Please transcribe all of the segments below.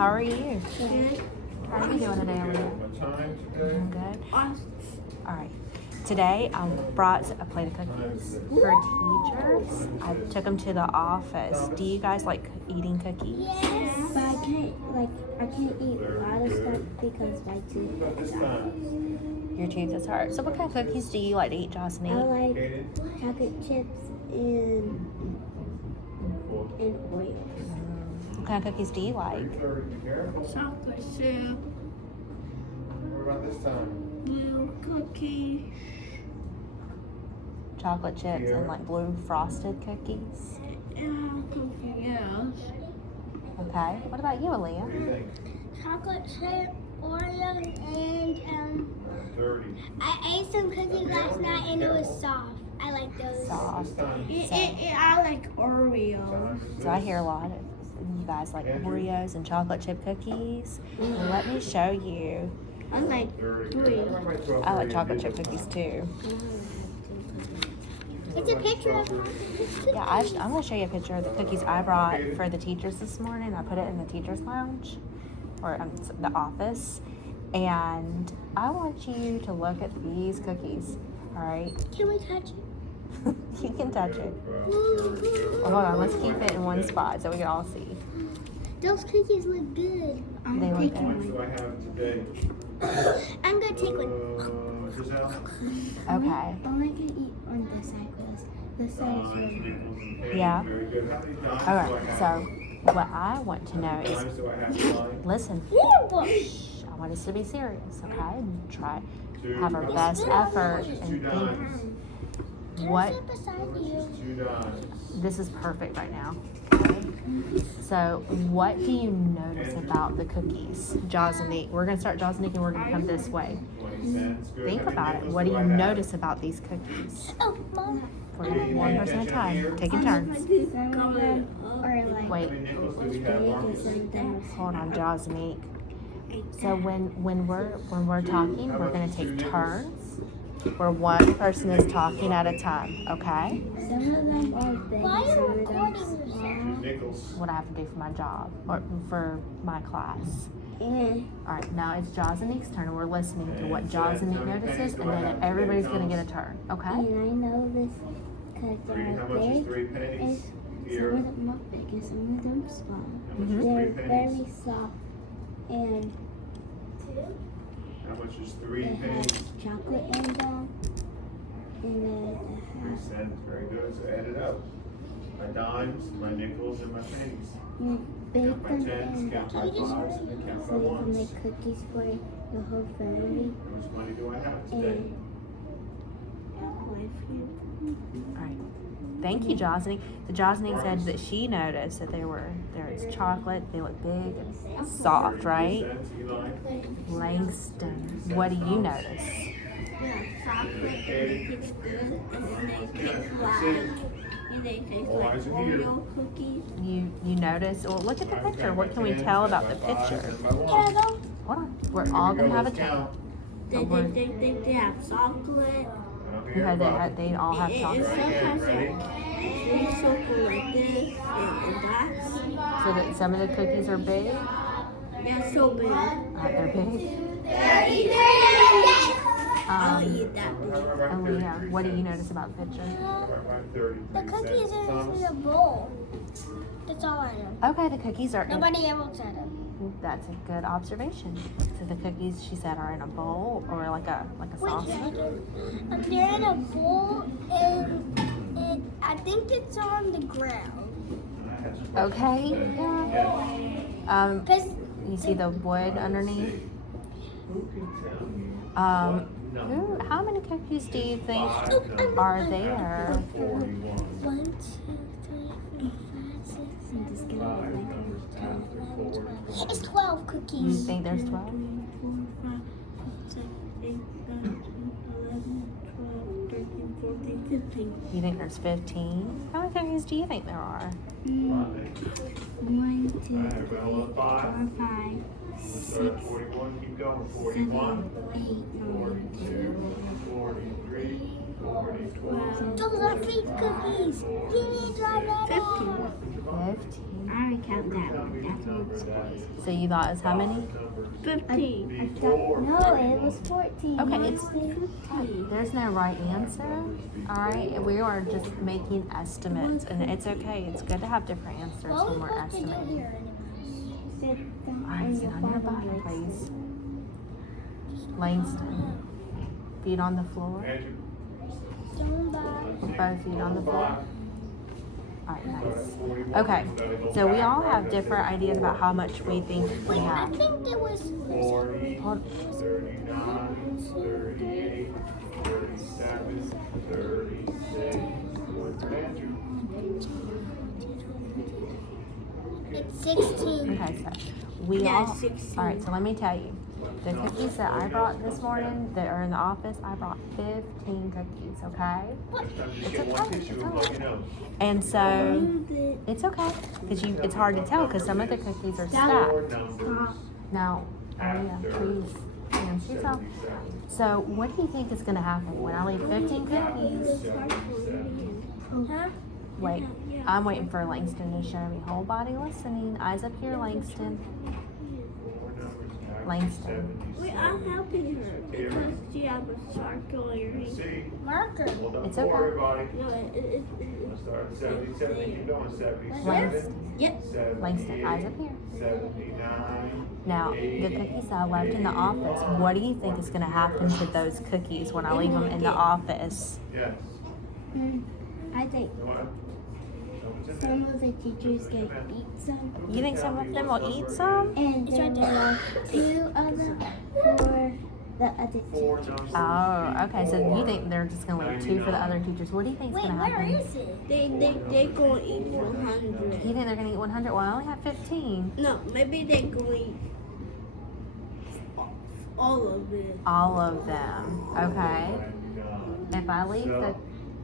How are you? Good. How are you doing today, Aaliyah? Doing good? All right. Today I brought a plate of cookies for teachers. I took them to the office. Do you guys like eating cookies? Yes. But I can't eat a lot of stuff because my teeth hurt. Your tooth is hurt. So what kind of cookies do you like to eat, Jocelyn? I like chocolate chips and Oreos. What kind of cookies do you like? Chocolate chip, What about this time? blue cookie, Chocolate chips and like blue frosted cookies. and cookie else. Okay. What about you, What do Aaliyah? you think? Chocolate chip, Oreos, and Dirty. I ate some cookies last night and it was soft. I like those. Soft. This time. I like Oreos. So I hear a lot of you guys like Oreos and chocolate chip cookies. Well, let me show you. I like Dirty. three. I like chocolate chip cookies too. It's a picture of my Yeah, I'm going to show you a picture of the cookies I brought for the teachers this morning. I put it in the teachers' lounge, or the office. And I want you to look at these cookies, all right? Can we touch it? You can touch it. Well, hold on, let's keep it in one spot so we can all see. Those cookies look good. They look How much good. do I have today? I'm gonna take one. Giselle? Okay. Only can eat on this side because this side is really Yeah. Very good. How many dimes All do I right, have? so what I want to know How many is, dimes do I have to buy? listen, Warbush. shh, I want us to be serious, okay? And try, Two. have our best effort This is and 2 think. dimes. Can I What? sit beside This you? is 2 dimes. This is perfect right now. Okay? So, what do you notice about the cookies? Josnique. We're going to start Josnique and we're going to come this way. 20 cents. Good. Think How many about it. nickels What do you I have? notice about these cookies? Oh, Mom. For one person at a time. Taking turns. Some of them are like How Wait, many nickels do we big have, and Marcus? some of them are hold on, Josnique. So when we're talking, we're going to take turns where one person is talking at a time, okay? some of them are big, Why are you some of them recording small. Nickels. What I have to do for my job or for my class. And All right, now it's Josnique's turn, and we're listening to what Josnique notices, and then everybody's going to get a turn, okay? I know this because Three. How they're much is big 3 and pennies? some Here. of them are big and some of them small. How much Mhm. is They're 3 very pennies? soft and How much is 3 it pennies? has chocolate in them. And then 3 cents. Very good. So add it up. My dimes, my nickels, and my pennies. you bake Count my them tens, in count my fives, and then count my so you can ones. make cookies for the whole family. How much money do I have today? And All right. Thank you, Josnique. The Josnique said that she noticed that there's chocolate, they look big and soft, 33 right? cents, Eli. Langston, what do you notice? Yeah, chocolate tastes good, and then they taste like, and they taste All like eyes are here. Oreo cookies. You notice? Well, look at the picture. What can we tell about the picture? Can I go? Hold on. We're all gonna have a turn. They have chocolate. Okay, they all have And chocolate. sometimes it's chocolate like this, and that's, So that some of the cookies are big. that's so big. They're big. I'll eat that big. Aaliyah, what do you notice about the picture? The cookies are in a bowl. That's all I know. Okay, the cookies are in. Nobody else said it. That's a good observation. So the cookies, she said, are in a bowl or like a Wait, saucer. they're in a bowl and I think it's on the ground. Okay. Yeah. Cause You see the wood underneath. How many cookies do you think are there? 1, 2, 3, 4, 5, 6, 7, 8, 9, 10, 11, 12. It's 12 You cookies. think there's 12? 4, 5, 6, 8, 9, 11, 12, 13, 14, 15. You think there's 15? How many cookies do you think there are? 1, 2, 3, 4, 5, 6, 41, keep going. 7, 41, 8, 9, 42, 43, 44. Those are 3 cookies. You need to drive that 15. out. 15. I already count that one. That's what's crazy. So you thought it was how many? 15. No, it was 14. Okay, Mom it's said 15. there's no right answer. All right, we are just making estimates, and it's okay. It's good to have different answers What are when we we're supposed to do estimating. here anyways? Sit down All right, on sit your on your bottom bottom, legs. please. Langston, feet on the floor. Andrew, Don't buy. Both feet on the floor. All right, nice. Okay, so we all have different ideas about how much we think we Wait, I have. think there was 40, Hold- 39, 38, 37, 36. What's Andrew? it's 16. Okay, so we Yeah, all. 16. All right, so let me tell you, the cookies that I brought this morning that are in the office, I brought 15 cookies. Okay, Next time, just It's get one okay, tissue it's and plug your nose. and so Moved it. it's okay because it's hard to tell because some of the cookies are Four stacked. numbers Now, yeah, please, hands to yourself. So, what do you think is going to happen when I leave 15 cookies? Huh? Wait, I'm waiting for Langston to show me whole body listening. Eyes up here, Langston. Langston. Wait, I'm helping her because she has a circle earring. See? Marker. Well done It's for okay. everybody. No, Let's start at 77. Keep going. 77. Yep. Langston, eyes up here. 79. Now, the cookies that I left in the office, what do you think is going to happen to those cookies when I leave them in the office? Yes. I think You know what? What's in some there? of the teachers can eat some. You think some of them will eat some? And there were 2 of them for the other Four teachers. numbers. Oh, okay. So you think they're just going to leave 2 for the other teachers? What do you think is Wait, going to where happen? is it? They go eat 100. You think they're going to eat 100? Well, I only have 15. No, maybe they go eat all of it. All of them. Okay.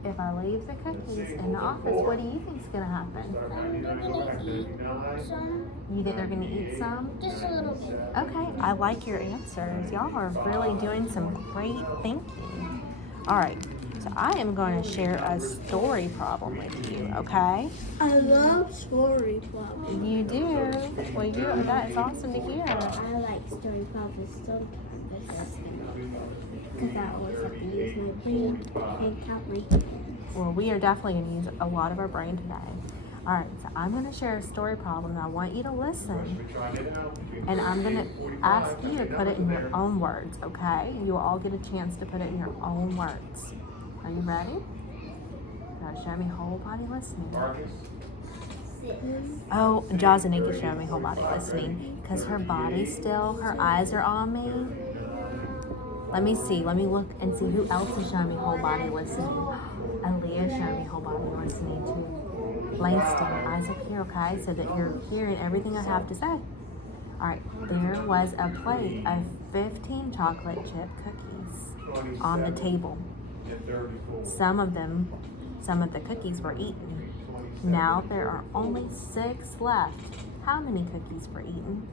If I leave the cookies in the office, what do you think is gonna happen? They're gonna eat some, You think they're gonna eat some? just a little bit. Okay, I like your answers. Y'all are really doing some great thinking. All right, so I am going to share a story problem with you. Okay? I love story club. You do. Well, that is awesome to hear. I like story problems sometimes because I always have to use my brain and count my hands. Well, we are definitely going to use a lot of our brain today. All right, so I'm going to share a story problem, and I want you to listen. We tried it out. And I'm going to ask you to put it in your own words, okay? You will all get a chance to put it in your own words. Are you ready? Now show me whole body listening. Marcus? Oh, Jazanik is showing me whole body listening because her body's still, her eyes are on me. Let me see. Let me look and see who else is showing me whole body listening. Aaliyah's showing me whole body listening too. Langston, eyes up here, okay? So that you're hearing everything I have to say. All right. There was a plate of 15 chocolate chip cookies on the table. And 34. Some of the cookies were eaten. Now there are only 6 left. How many cookies were eaten?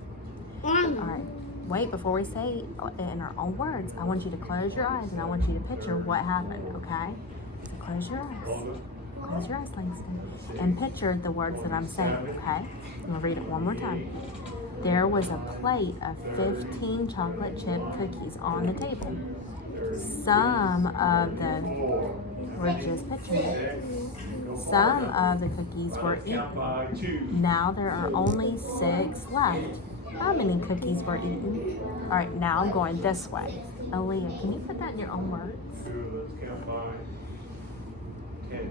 All right. Wait, before we say it in our own words, I want you to close your eyes and I want you to picture what happened, okay? So close your eyes. Close your eyes, Langston. And picture the words that I'm saying, okay? I'm going to read it one more time. There was a plate of 15 chocolate chip cookies on the table. Some of them were just picturing it. Some of the cookies were Count by eaten. 2. Now there are only 6 left. How many cookies were eaten? All right, now I'm going this way. Aaliyah, can you put that in your own words? Let's count by 10.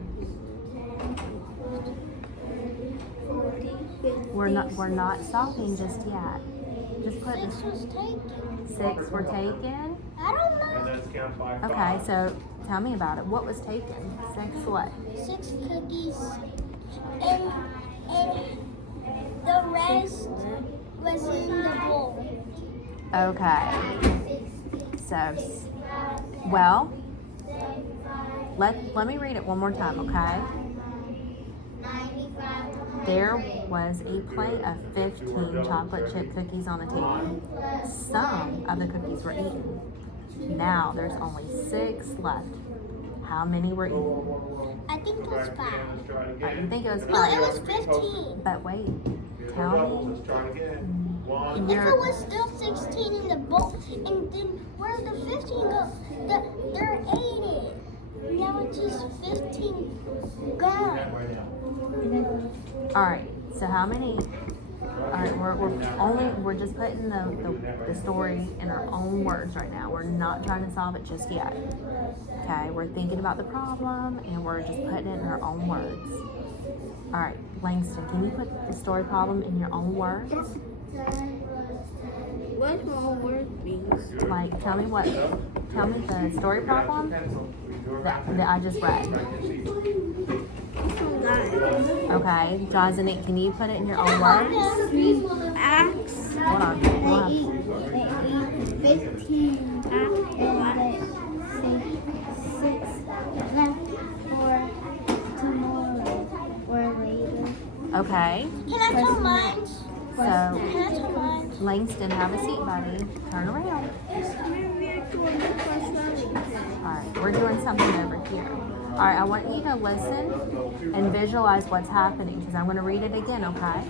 We're not stopping just yet. Just put 6 was taken. 6 were taken. I don't know. And let's count by 5. Okay, so tell me about it. What was taken? 6 what? 6 cookies. And the rest was in the bowl. Okay. So, well, let me read it one more time, okay? There was a plate of 15 chocolate chip cookies on the table. Some of the cookies were eaten. Now there's only 6 left. how many were eaten? I think it was 5. Let's try it You again. think it was No, 5? it was 15. But wait, Here's tell double. me. Let's try it again. One. If it was still 16 in the bowl, and then where the 15 go? They're 8. Now it's just 15 gone. All right. So how many? All right. We're just putting the story in our own words right now. We're not trying to solve it just yet. Okay. We're thinking about the problem and we're just putting it in our own words. All right, Langston, can you put the story problem in your own words? What's my word means? Like, tell me the story problem that I just read. Okay, Josanique, can you put it in your own words? Axe. Hold on. They eat 15 and 6 left for tomorrow or later. Okay, Can I tell mine? so Can I tell mine? Langston, have a seat, buddy. Turn around. Alright, we're doing something over here. Alright, I want you to listen and visualize what's happening because I'm going to read it again, okay?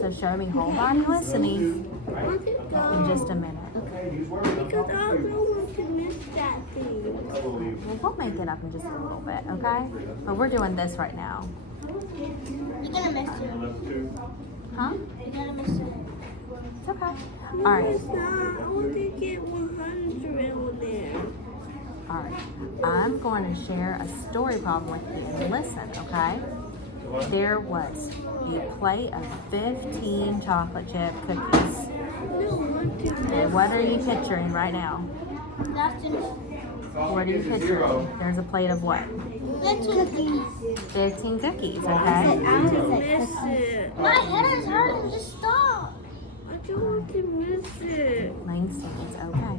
So show me whole body listening in just a minute. Because I don't want to miss that thing. Well, we'll make it up in just a little bit, okay? But we're doing this right now. You're gonna miss it. Huh? You're gonna miss it. It's okay. No, Alright. it's not. I want to get 100 on there. Alright, I'm going to share a story problem with you. Listen, okay? There was a plate of 15 chocolate chip cookies. And what are you picturing right now? That's in What are you picturing? There's a plate of what? 15 cookies. 15 cookies, okay? I want to miss it. My head is hurting. Just stop. I don't want to miss it. Langston, it's okay.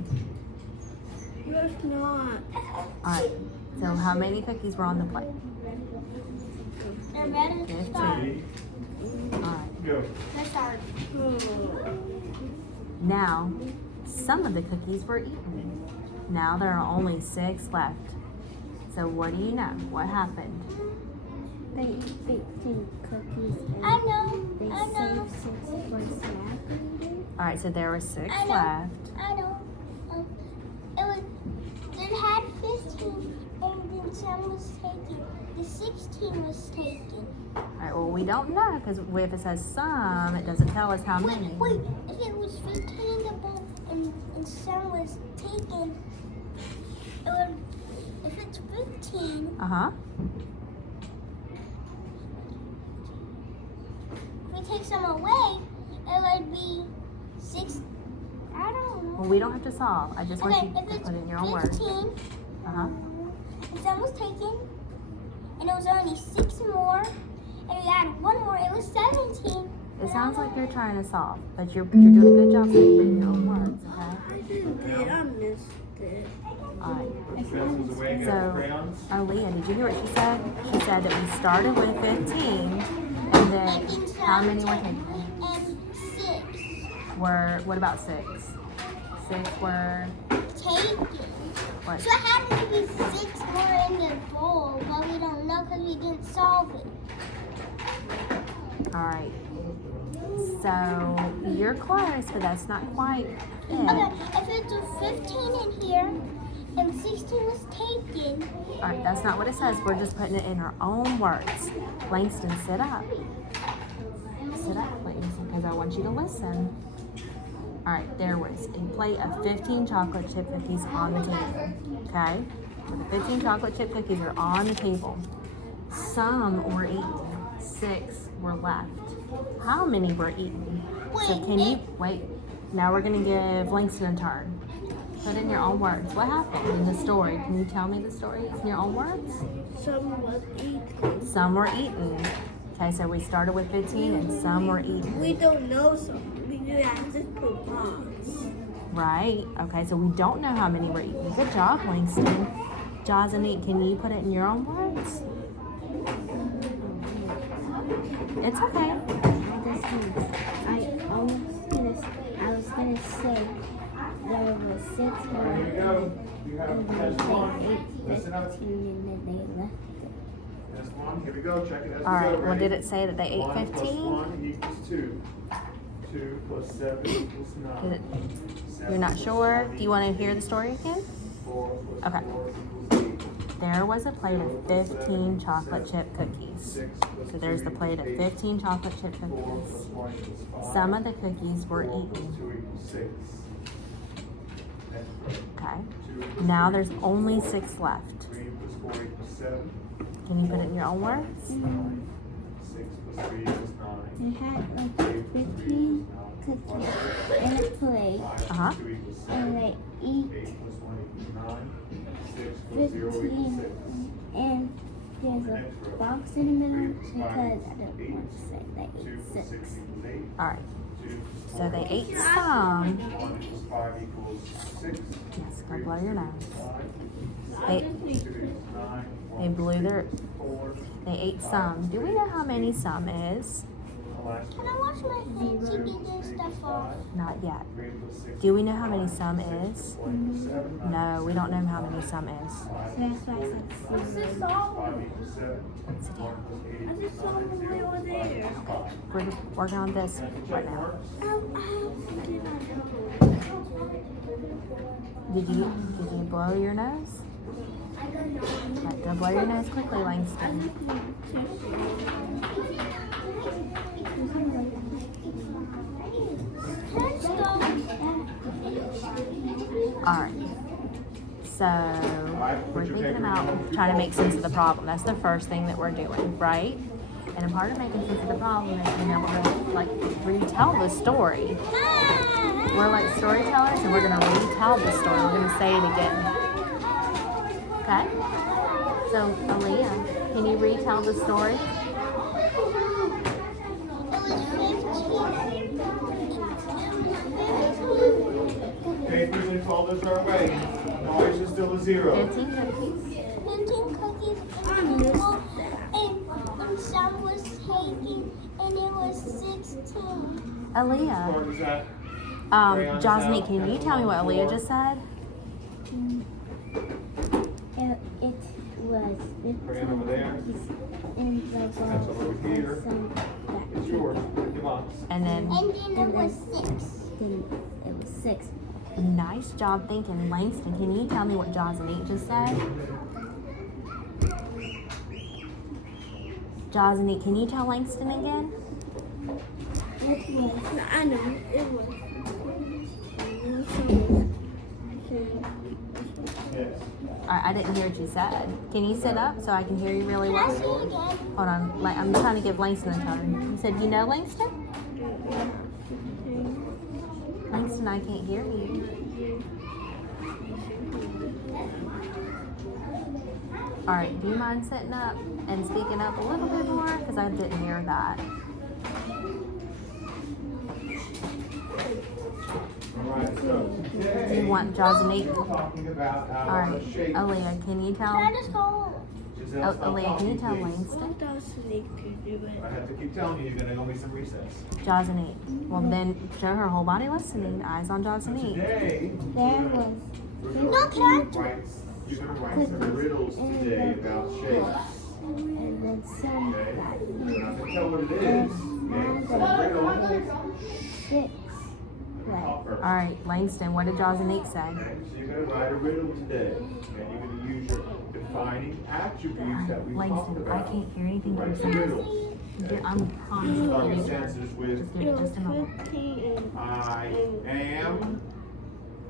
It's not. Alright, so how many cookies were on the plate? They're ready to start. 15. Alright. Let's start. Now, some of the cookies were eaten. Now there are only 6 left. So what do you know? What happened? They eat 15 cookies and I know. they I know. save 6 for snack. Alright, so there were 6 I know. left. I know. It was. They had 15, and then some was taken. The 16 was taken. Alright, well we don't know because if it says some, it doesn't tell us how many. Wait. If it was 15 in the bowl and some was taken, it would. If it's 15, Uh-huh. if we take some away, it would be 6. I don't know. Well, we don't have to solve. I just want Okay, you if to it's put it in your own words. 15, Uh-huh. and some was taken, and it was only 6 more, and we added 1 more, it was 17. It sounds like you're trying to solve, but you're doing a good job putting it in your own words, okay? I did. I missed it. Alright. This is the way I get So, crayons. Leah, did you hear what she said? She said that we started with 15, and then how many were taken? And 6 What about 6? 6 were, taken. what? So it had to be 6 more in the bowl, but we don't know because we didn't solve it. Alright. So, you're close, but that's not quite it. Okay, if it was 15 in here and 16 was taken, Alright, that's not what it says. We're just putting it in our own words. Langston, sit up. Sit up, Langston, because I want you to listen. Alright, there was a plate of 15 chocolate chip cookies on the table. Okay? So the 15 chocolate chip cookies are on the table. Some were eaten. 6 were left. How many were eaten? So can you wait? Now we're gonna give Langston a turn. Put in your own words. What happened in the story? Can you tell me the story in your own words? Some was eaten. Some were eaten. Okay, so we started with 15 and some were eaten. We don't know some. We do have to put box. Right? Okay, so we don't know how many were eaten. Good job, Langston. Josanique, can you put it in your own words? It's okay. I was gonna say there was 6 more, Here we go. You have and then test they one. Listen up. 8:15, and then they left Test one. Here we go. Check it as we All right. go. Well, Ready? did it say that they ate 1 plus 15? 1 equals 2. 2 plus 7 equals 9. Is it- You're not sure? Do you want to hear the story again? 4 plus Okay. 4 equals 8. There was a plate of 15 chocolate chip cookies. 6 plus So there's the 2 plate of equals 8. 15 chocolate chip 4 plus cookies. 1 equals 5. Some of the cookies were 4 plus eaten. 2 equals 6. Next. Okay. 2 equals Now 3 there's equals only 4. 6 left. 3 plus 4 equals 7. Can you put it in your own words? 9. 6 plus 3 equals 9. They had like 8 plus 3 equals 15 9. cookies in a plate, 5 Uh-huh. plus 2 equals 7. and they eat 8 plus 1 equals 9. 6 plus 0 equals 15, 6. and there's a box in the middle because I don't want to say they 2 ate plus 6 6. equals 8. All right. 2 plus So 4 they equals ate 6. some. 1 plus 5 equals 6. Yes, go blow your nose. 5. They, 2 equals 9. they blew their, 4. they ate some. Do we know how many some is? The last Can I wash my hands and get this stuff off? Not yet. 3 plus 6 Do we know how many some 6 is? plus 4 equals 7. No, we don't know how many some is. 5 So that's why I said What's this 0. all? 5 equals 7. 1 plus 8 I equals just saw 9. them 0 way over plus 5 there. equals 5. We're working on this right now. Did you blow your nose? Right, go blow your nose quickly, Langston. Let's go. Alright. So we're thinking about trying to make sense of the problem. That's the first thing that we're doing, right? And a part of making sense of the problem is being able to like retell the story. We're like storytellers and we're gonna retell the story. We're gonna say it again. Okay? So Aaliyah, can you retell the story? Papers and folders are away. Noise is still a 0. 15 cookies. 15 cookies in the bowl, and some was taken, and it was 16. Aaliyah. What is that? Josnique, can you tell me what Aaliyah just said? It was 15 Bring it over there. cookies in the bowl. That's over here. and some It's yours. Put it in your box. And then, And then it was 6. Then it was 6. nice job thinking. Langston, can you tell me what Josnique just said? Josnique, can you tell Langston again? I know, it was. Yes. I didn't hear what you said. Can you sit up so I can hear you really Can I well? see it again? Hold on. I'm trying to give Langston a turn. You said you know Langston? Langston, I can't hear you. All right. Do you mind sitting up and speaking up a little bit more? Because I didn't hear that. Alright, so today Do you want Josnique? we're talking about All our right. shapes. Aaliyah, can you tell? Can I just go? Giselle, stop Aaliyah, can you talking, tell please. Langston? What else Nick could do I it? have to keep telling you, you're gonna owe me some recess. Josnique. Well, then show her whole body listening. Eyes on So Josnique. today, There was we're No, going can I to write, you're gonna write some riddles today about shapes. and then some Okay? You're not gonna tell what it is. Okay? So riddle. 6. Right. Talk first. All right, Langston. What did Josnique say? Okay, so you're gonna write a riddle today. And you're gonna use your defining attributes that we talked Langston, I about. can't hear anything that Write you're some saying. riddles. Okay? I'm promising Start you your to sentences with just give It it was just a moment. 15 and I am.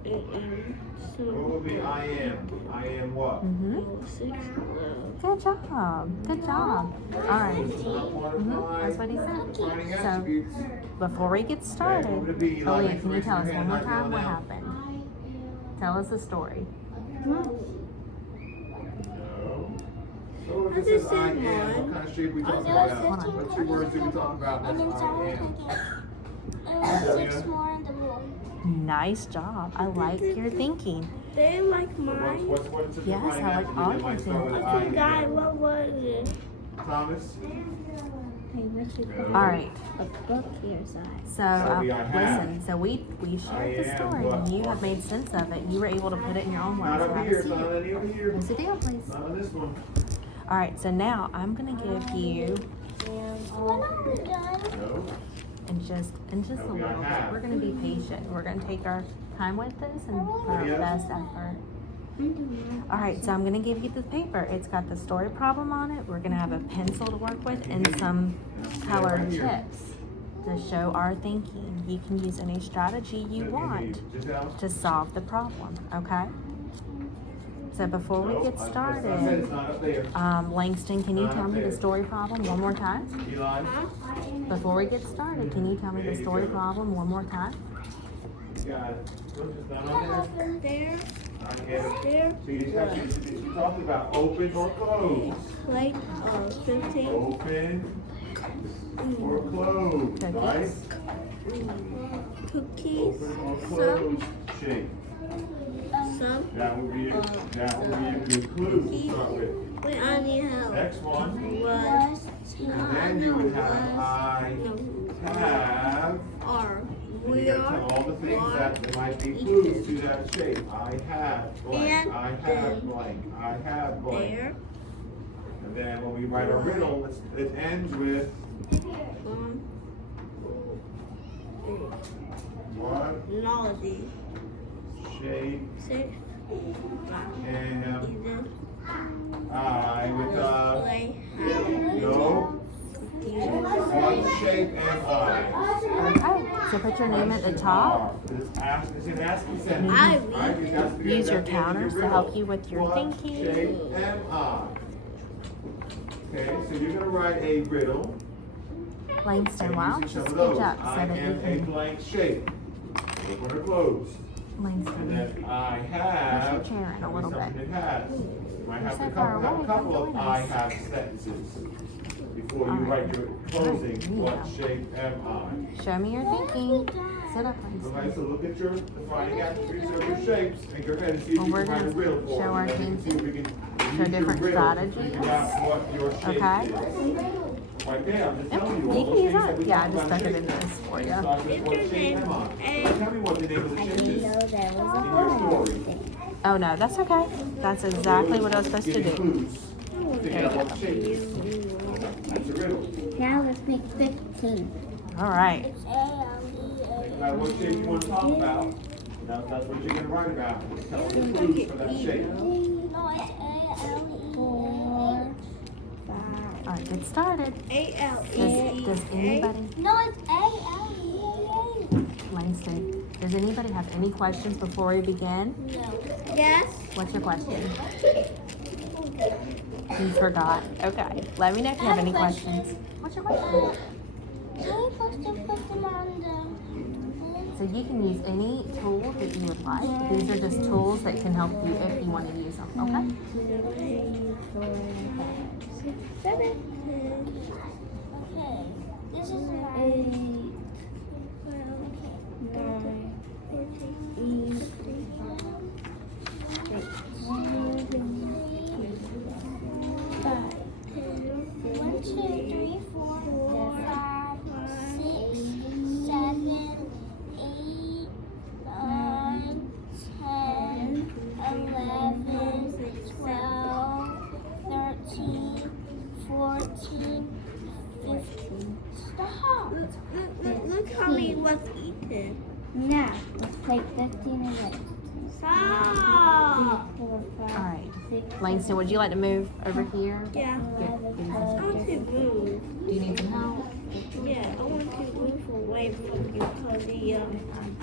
so What would be I am? I am what? Mm-hmm. it was 6. Good job. Good job. All right. That's what he said. Defining So attributes. before we get started, what would it be? Like Aaliyah, can you tell us raise your one more hand, time what write down. happened? Tell us the story. No. So if I it just says I said am, one. what kind of shape we talking There was about? 15 What two words did we talk about? And then That's some I were am. taken. There was 6 more in the bowl. Nice job. I like your thinking. They like mine. What's a Yes, defining I like attribute all that your might start with things. I Okay, guy, am? what was it? Thomas? I wish we could All right. a book here, so So we are half. listen. So we shared the I am story, what? and you have made sense of it. You were able to put it in your own Not words. over Have here, a it's not seat. on any over here. What's the deal, please? Not on this one. All right. So now I'm gonna give you, When are we done? No. in just a little bit. We're gonna be patient. We're gonna take our time with this and put our best effort. All right, so I'm gonna give you the paper. It's got the story problem on it. We're gonna have a pencil to work with and some colored chips to show our thinking. You can use any strategy you want to solve the problem, okay? So before we get started, Langston, can you tell me the story problem one more time? Eli? Before we get started, can you tell me the story problem one more time? You got it. Look, it's not on there. There, I get it. there, So you talked about open or close. like 15. Open or closed, right? Cookies, Open or closed shape. some. That would be a clue to start with. Wait, I need help. Next one. Was, And then you would have I have. are, And you we gotta are, tell all the things that are, might be clues to that shape. I have blank. And I have then blank. I have blank. there, And then when we write a riddle, it ends with what Melody, shape six, am either, I with play, no. What shape am I? Okay, so put your name at the top. It's an asking sentence. I Right? It has to be Use your at the end of counters to riddle. help you with your What thinking. shape am I? Okay, so you're gonna write a riddle. Langston, why don't using you some of sketch those. up so I that you am a can, blank shape. Open or closed. And Langston, then I have. Push your chair in a tell me little something bit. It has. You might You're have so to far have a away, couple don't of join I us. have sentences before you All right. write your closing. Yeah. What shape am I? show me your thinking. Sit up, Okay, Langston. so look at your defining attributes of your shapes and go ahead and see if Well, you we're can write a gonna riddle for show us. our And then team we can see if we can show use your different riddle to strategies. figure out what your shape Okay. is. Right there, I'm just Yep, telling you. you all can those use things that. we Yeah, I talked just about stuck it shapes. in this for you. Start with what shape am I? Tell me what the name of the I shape didn't is know there was a in your bonus story. thing. Oh no, that's okay. That's exactly what I was supposed to Giving do. clues. There Figure you out go. what shape it is. That's a riddle. Now let's make 15. All right. It's Think about what shape you want to talk about. That's what you're gonna write about. Tell us the clues for that shape. No, it's A-L-E-A-H. 4, 5. All right, get started. Does anybody, No, it's A-L-E-A-H. Langston, does anybody have any questions before we begin? No. yes, What's your question? You forgot. Okay. Let me know if you have any questions. What's your question? Are we supposed to put them on the... So you can use any tool that you would like. These are just tools that can help you if you want to use them, okay? 2, 3, 4, 5, 6, 7, Okay. This is 8, 9, 1, 2, 3, 4, 5, 6, 7, 8, 9, 10, 11, 12, 13, 14, 15. Stop! look how many was eaten. Now, let's take 15 away. Stop. 4, 5, All right. 6, Langston, would you like to move over here? Yeah, Good. Give me I some want to move. Do you need some help? Yeah, I want to move away from you because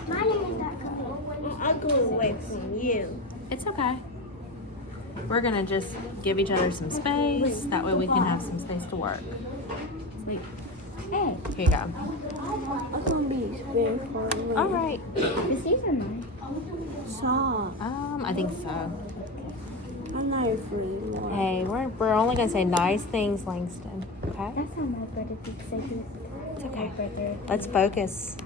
My name is not Cody. I'll go away from you. It's okay. We're gonna just give each other some space. That way we can have some space to work. Sleep. Hey, Here you go. I'm going to be very far away. All right. is these are mine? Stop. I think so. I'm not afraid anymore. Hey, we're only gonna say nice things, Langston. Okay? That's not my birthday. It's like It's okay. birthday. Let's focus.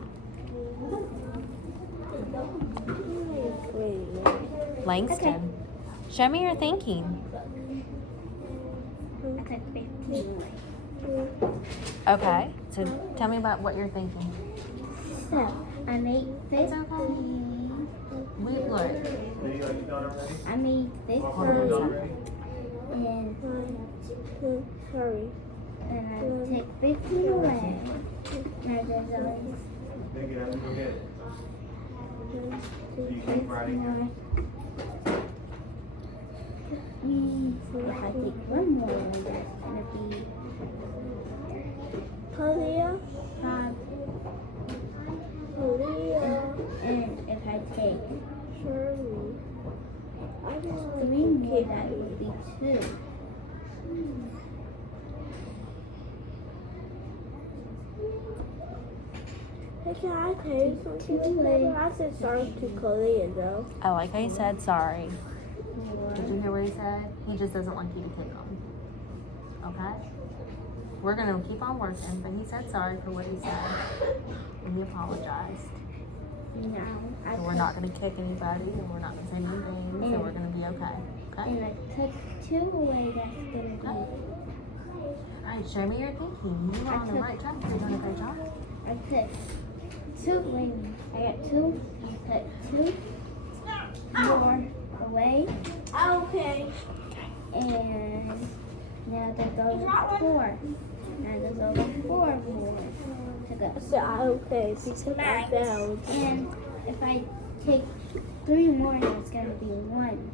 Langston, show me your thinking. I took 15 away. Okay. So tell me about what you're thinking. So I made It's 15. okay. We look. I made Hold on 15 one second. and and I take 15 away. And there's always Take it after you go get it. You 6 keep writing more. If I take one more, then that's gonna be Kalia. 5. Kalia. And if I take Shirley. I don't 3 more, that would be 2. Hey, can I tell you something? I said sorry to Kalia though. I like how he said sorry. Did you hear what he said? He just doesn't like you to pick him. Okay? We're going to keep on working, but he said sorry for what he said. And he apologized. Now I So we're not going to kick anybody, and we're not going to say mean things, so we're going to be okay. Okay? and I took 2 away, that's gonna be. Alright, show me your thinking. You were on the right track. You're doing a great job. I took 2. Wait a minute. I got 2. I took 2 more away. Okay. And now there goes 4. Now there's over 4 more to go. So okay, because I failed. And if I take 3 more, that's gonna be 1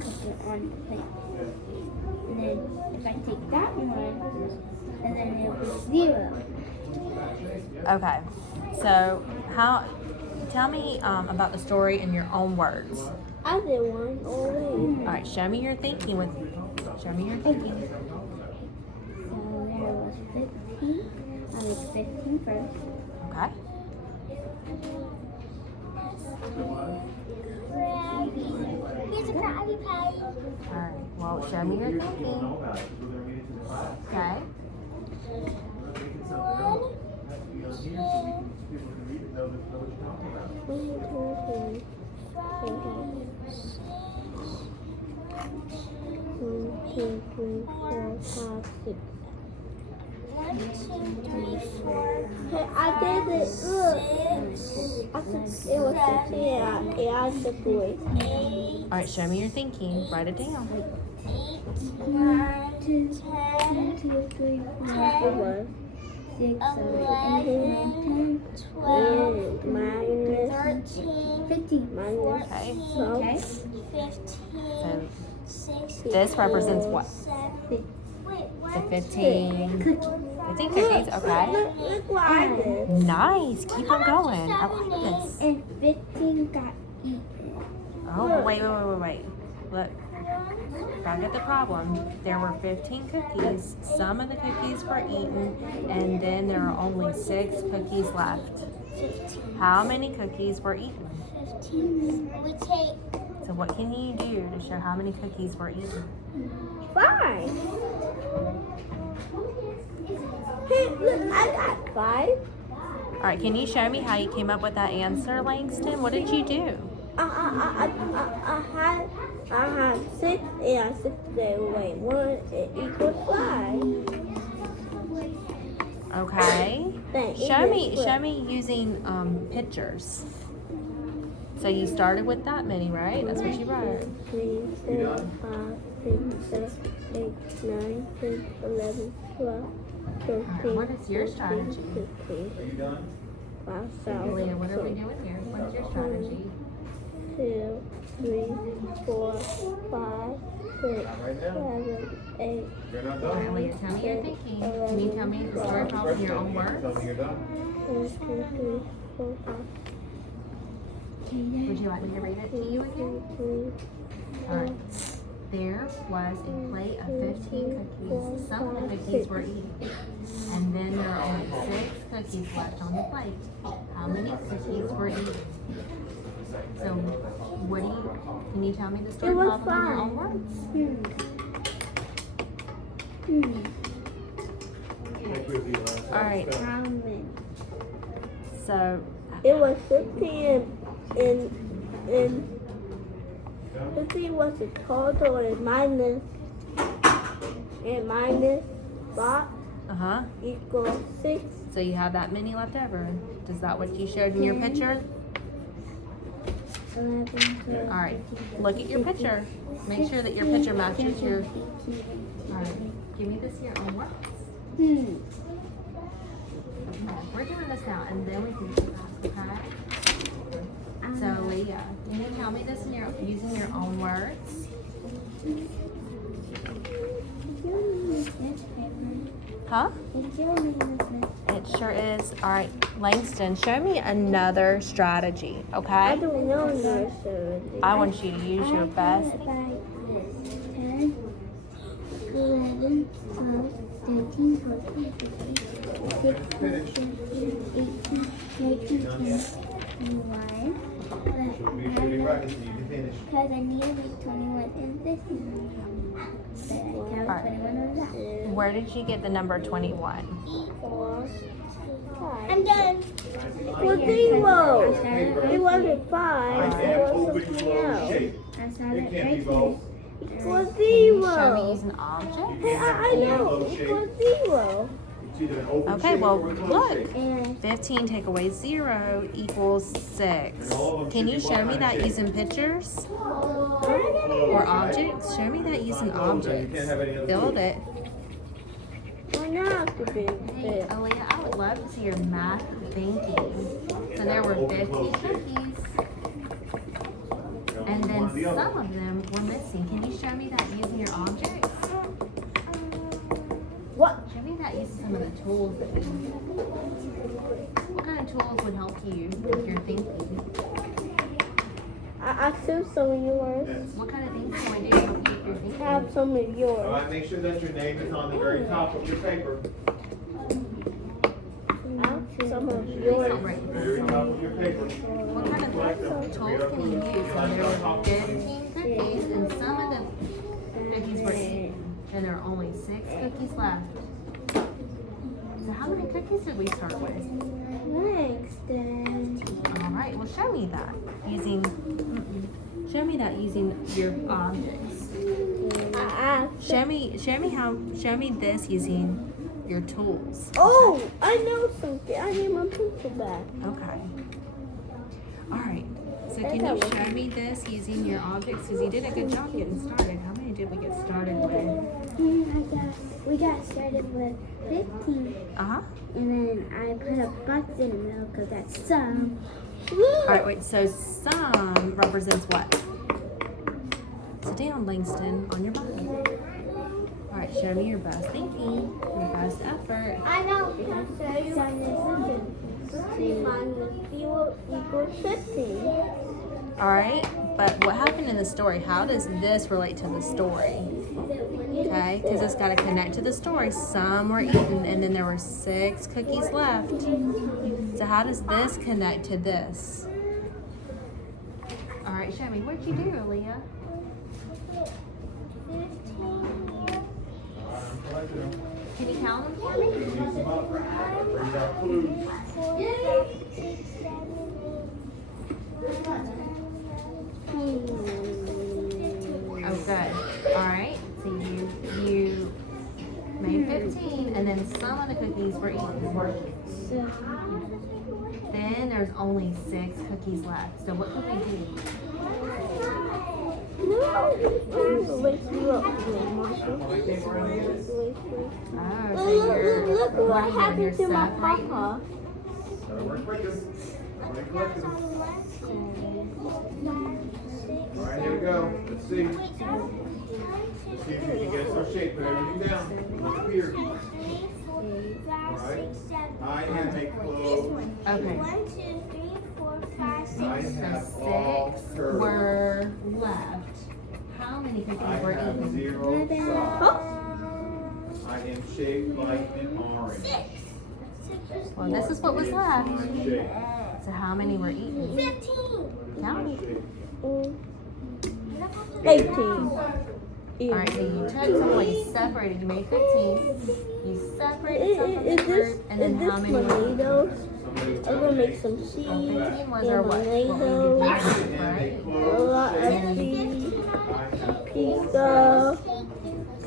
cookie on the plate. And then if I take that one, and then it'll be 0. Okay. So, tell me about the story in your own words. I did one already. Alright, show me your thinking show me your thinking. So there was 15. I made 15 first. Okay. Here's a Krabby Patty. Alright. Well, show me your thinking. Okay. 1, 2, 2, 3, 4, 5, 6. 1, 2, 3, 4, Hey, I did it. Look. 6, I took, it was 15 and I took away. 8, Alright, show me your thinking. Write it down. 8, 9, 10, 2, 3, It 4, was 6, 11, 7, 12, and minus 13, 15. minus Okay. 12. Okay. 15, So 16, this represents what? 7. Wait, The what? 15. Cookie. 15 cookies. Okay. Look what I did. Nice. Keep on going. I like this. And 15 got eaten. Oh, wait. Look. Back at the problem. There were 15 cookies. Some of the cookies were eaten, and then there are only 6 cookies left. 15. How many cookies were eaten? 15. We take So what can you do to show how many cookies were eaten? 5. Hey, look, I got 5. All right, can you show me how you came up with that answer, Langston? What did you do? I had 6 and 6 away 1. It equals 5. Okay. Then Show me using pictures. So you started with that many, right? That's what you wrote. 3, 4, 5, 6, 7, 8, 9, 10, 11, 12, 13. What is your strategy? 15. done? 5, Leah, what are we doing here? What is your strategy? 2, 3, 4, 5, 6, 7, 8. You're not All right, done? Leah, tell me your thinking. Can you tell me the story problem in your own words? Tell me you're done. 1, 2, 3, 4, 5. Would you like me to read it to you again? 2, 3, All right. There was a plate of 15 cookies. Some of the cookies were eaten. And then there are only 6 cookies left on the plate. How many cookies were eaten? So, can you tell me the story It was problem in your 5. own words? All right. How many? So, It was 15 and 15 was the total and minus 5. Uh-huh. equals 6. So you have that many left over. Is that what you showed in your picture? 11, 12, All right. Look at your picture. Make sure that your picture matches your... All right. Give me this here on what? We're doing this now, and then we can do that, okay? So, Leah, can you tell me this in your, using your own words? Huh? It sure is. All right, Langston, show me another strategy, I okay? don't know your strategy. I want you to use your best. 10, 11, 12, 13, 14, 15, 16, 17, 18, 19, 21. Should be pretty right, so you can finish. Because I need to make 21 in this one. But I count Alright. 21 on that. Where did you get the number 21? I'm done. Well, 0. It wasn't 5. I It am was open something closed else. shape. I saw It that can't be right both. Equals Can you show me 0. using objects? Hey, I know. Equals 0. It's either an open Okay, shape well, or a closed look. shape. And 15 take away 0 equals 6. And all of them Can should you be show me behind that shape. using pictures Closed, or right? objects? Show me that using Not closed, then you objects. can't have any other Build food. it. Why not to be Hey, fit? Aaliyah, I would love to see your math thinking. So there were 50 cookies, and then One or the other. some of them were missing. Can you show me that using your objects? What? Show me that using some of the tools that we use. What kind of tools would help you with your thinking? I see some of yours. Yes. What kind of things can we do to help you with your I thinking? have some of All yours. right, make sure that your name is on the very top of your paper. I have some of Please yours. don't break Very this. top of your paper. What kind of tools can you use? So there were 15 cookies, and some of the cookies were eaten, and there are only 6 cookies left. So how many cookies did we start with? next, then. All right, well show me that using. Show me that using your objects. Show me this using your tools. Oh, I know something. I need my pencil back. Okay. All right. So can you show me this using your objects? Because you did a good job getting started. How many did we get started with? We got started with 15, Uh-huh. and then I put a box in the middle because that's some. All right, wait. So sum represents what? Sit down, Langston, on your button. All right, show me your best thinking, your best effort. I know. Minus 0 equals 15. All right, but what happened in the story? How does this relate to the story? Okay, because it's got to connect to the story. Some were eaten, and then there were 6 cookies left. So how does this connect to this? All right, show me. What did you do, Aaliyah? Can you count them for me? Use them up. Read our clues. Oh, good. All right. So you made 15, and then some of the cookies were eaten. Then there's only 6 cookies left. So what can we do? No, wait, look. Oh, Look, so you're look what what are you doing? happened to You're my separating? papa. Gotta work quicker. Work quicker. All right, here we go. Let's see. Let's see if we can get our shape. Put everything down. Look here. All right. I have a closed. Okay. 1, 2, 3, 4, 5, 6. I have So all 6 curves. were left. How many I cookies were have eaten? 0 size. I am shaped like an orange. Well, this is what was It's left. my shape. So how many were eaten? 15. Count. Shape. 18. All right, so you took some away, you separated, you made 15. You separated some from the Is fruit, this, and then is how this many were eaten? tomatoes? Somebody I'm gonna make some seeds. So 15 was and our what? What we tomatoes. did, And a right? A lot closed of shape. seeds. I have Pizza.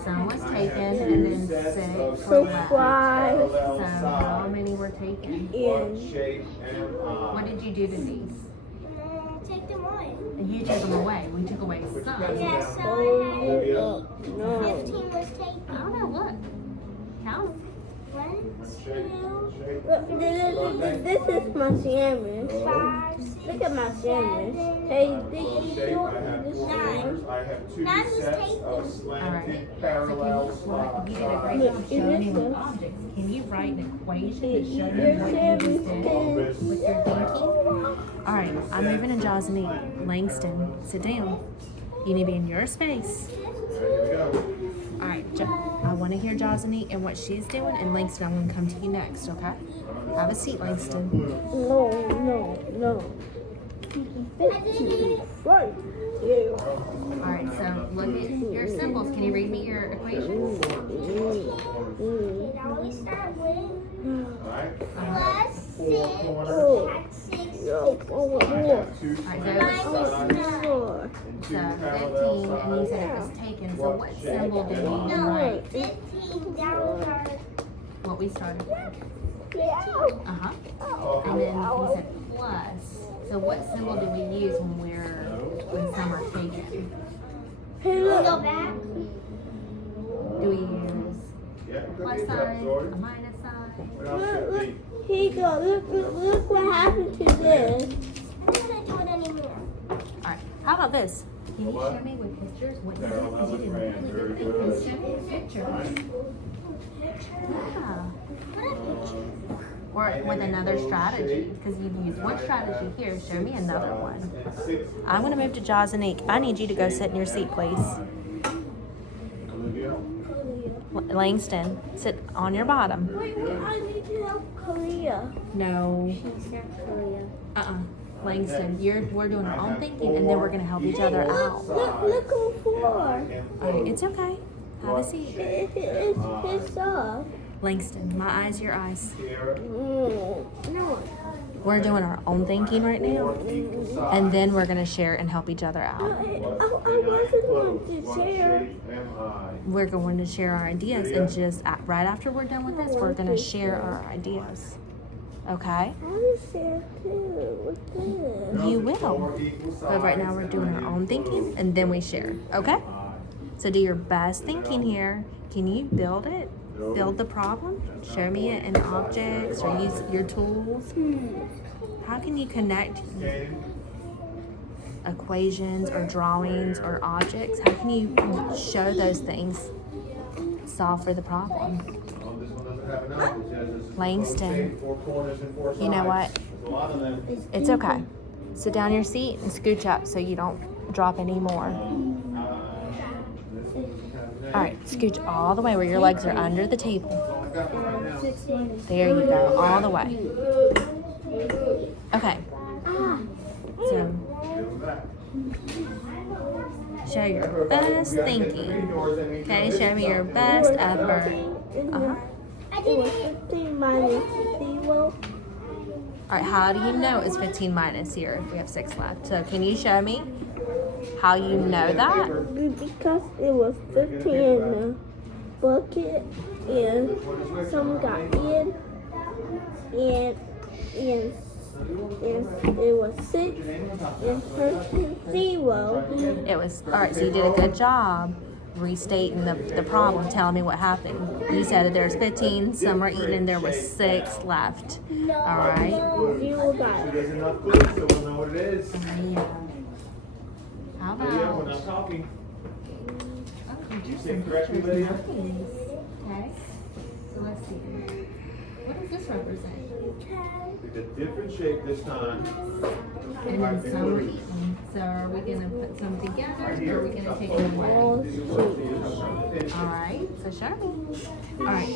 Some was I taken, have and 2 then sets 6 of four left. Parallel So how side. many were taken? What shape am I? What did you do to these? Take them away. You took them away. We took away some. Yeah, so Oh, no. 15 was taken. I don't know, look. Count 'em. 1, Shape, 2, shape. Look, this is my sandwich. 5, 6, Look at my sandwich. 7, Hey, Shape, I have this four corners. I have two 9 was sets taken. of Alright. slanted So parallel you did a sides. great job showing me with Look. objects. Can you write an equation to show me Your what you sandwich just did with your thinking? Alright, I'm moving to Josnique. Langston, sit down. You need to be in your space. Here we go. Alright, I want to hear Josnique and what she's doing, and Langston, I'm going to come to you next, okay? Have a seat, Langston. No. I did it. Right. Yeah. Alright, so look at your symbols. Can you read me your equations? It always start with Alright. plus 6 Four corners. at 6 No, I want I more. have two Alright, slanted go. sides More. and two So parallel 15, and you sides. said it was taken. So what symbol did we No, write? 15 down start. What we started with? Yeah. Uh-huh. And then you said plus. So what symbol do we use when some are taken? Hey, Go look. back. Do we use Yeah, plus sign, a minus sign? Look. Here you go. Look what happened to this. I'm not gonna do it anymore. Alright, how about this? Can you show me with pictures what you did? Because you didn't Very Can you good. show me pictures? Yeah. What a picture. Or with another strategy, because you've used one strategy here. Show me another one. I'm going to move to Josnique. I need you to go sit in your seat, please. Olivia. Langston, sit on your bottom. Wait, I need to help Korea. No. She said Korea. Langston, we're doing our own thinking, and then we're going to help each other out. Look on the floor. Alright, it's okay. Have a seat. It's off. Langston, my eyes, your eyes. No. We're doing our own thinking right now, and then we're going to share and help each other I out. wasn't going to share. We're going to share our ideas, and just right after we're done with this, we're going to share our ideas. Okay? I want to share too with this. You will. But right now we're doing our own thinking, and then we share. Okay? So do your best thinking here. Can you build it? Build the problem? Show me it in objects or use your tools. How can you connect equations or drawings or objects? How can you show those things? Solve for the problem. Langston, you know what? It's okay. Sit down in your seat and scooch up so you don't drop any more. All right, scooch all the way where your legs are under the table. There you go, all the way. Okay. So, show your best thinking. Okay, show me your best effort. I did it. 15 minus 0. All right, how do you know it's 15 minus here if we have 6 left? So, can you show me how you know that? Because it was 15 in the bucket, and some got in, and it was 6 and 0. It was, all right, so you did a good job restating the problem, telling me what happened. You said that there was 15, some were eaten, and there was 6 left. All right? 0 got She doesn't enough food, so we'll know what it is. Yeah. How Lydia, when about... I'm talking, Oh, you say correctly, Lydia? Okay. So let's see. What does this represent? It's a different shape this time. And then some were eaten. So are we gonna put some together or are we gonna take them away? Alright, so show me. Alright.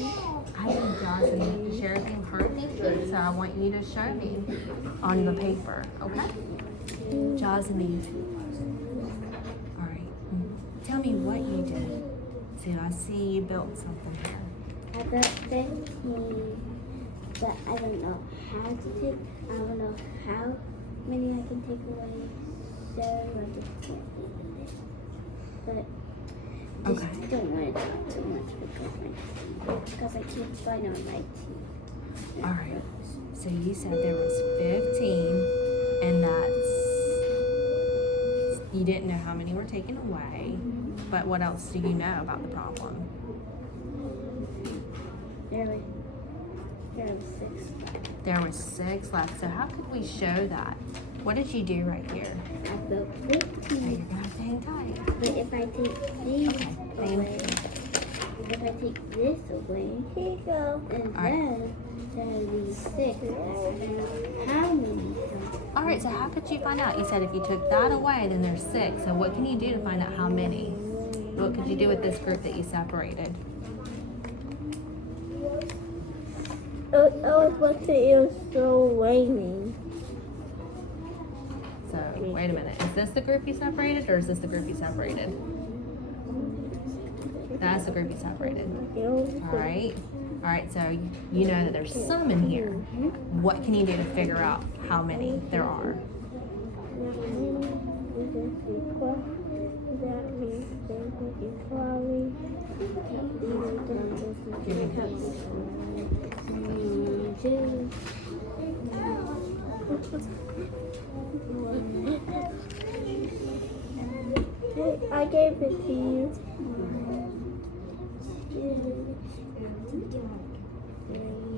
I need Jocelyn to share with her thinking, so I want you to show me on the paper, okay? Jocelyn. Alright. Tell me what you did. So I see you built something here. I built 15, but I don't know how to take. I don't know how many I can take away. So I just can't do this. But Okay. just don't want to talk too much because I can't find on my team. All right. So you said there was 15, and you didn't know how many were taken away. But what else do you know about the problem? There was 6. There was 6 left. So how could we show that? What did you do right here? I put Okay, 15. you're gonna have to hang tight. But if I take these Okay, away, if I take this away, here you go. And Alright. that'll be 6. How many? All right. So how could you find out? You said if you took that away, then there's 6. So what can you do to find out how many? What could you do with this group that you separated? I was watching it was still raining. So wait a minute. Is this the group you separated, or is this the group you separated? That's the group you separated. All right. All right. So you know that there's some in here. What can you do to figure out how many there are? That means they're probably I gave it to you.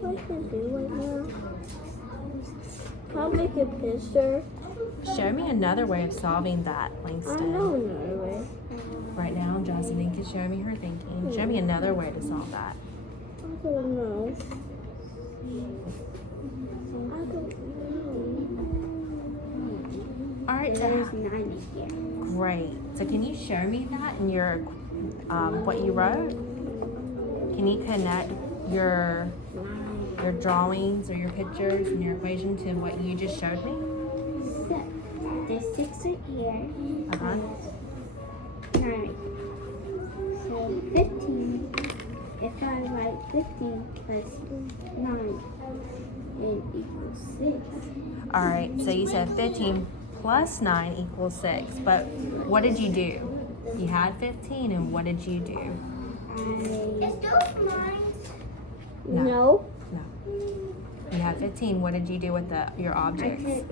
What should I do right now? I'll make a picture. Show me another way of solving that, I know Langston. another way. Right now, Jocelyn can show me her thinking. Show me another way to solve that. I don't know. I don't know. All right. There's So 9 in here. great. So can you show me that in your what you wrote? Can you connect your drawings or your pictures and your equation to what you just showed me? So, there's 6 right here. Uh-huh. 9. So 15. If I write 15 plus 9, it equals 6. All right. So you said 15 plus 9 equals 6. But what did you do? You had 15, and what did you do? Is those mine? No. No. You had 15. What did you do with your I objects? took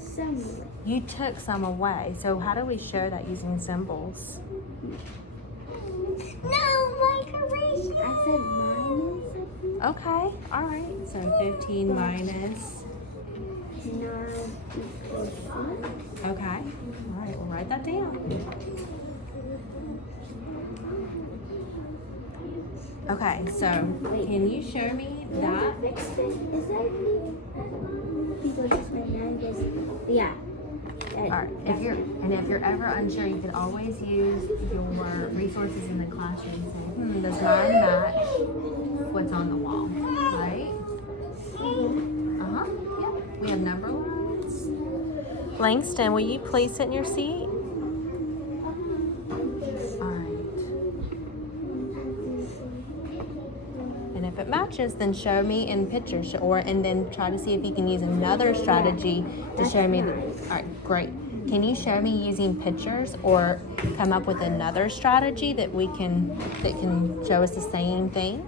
some. You took some away. So how do we show that using symbols? No, my correction. I said minus Okay. All right. So 15 minus. 9 equals 6. Okay. All right. We'll write that down. Okay. So can you show me that? Is that me? People just went 9 this. Yeah. All right. If you're ever unsure, you can always use your resources in the classroom. Say, does mine match what's on the wall? Right? Yeah. We have number lines. Langston, will you please sit in your seat? All right. And if it matches, then show me in pictures, and then try to see if you can use another strategy to show me. All right, great. Can you show me using pictures, or come up with another strategy that can show us the same thing?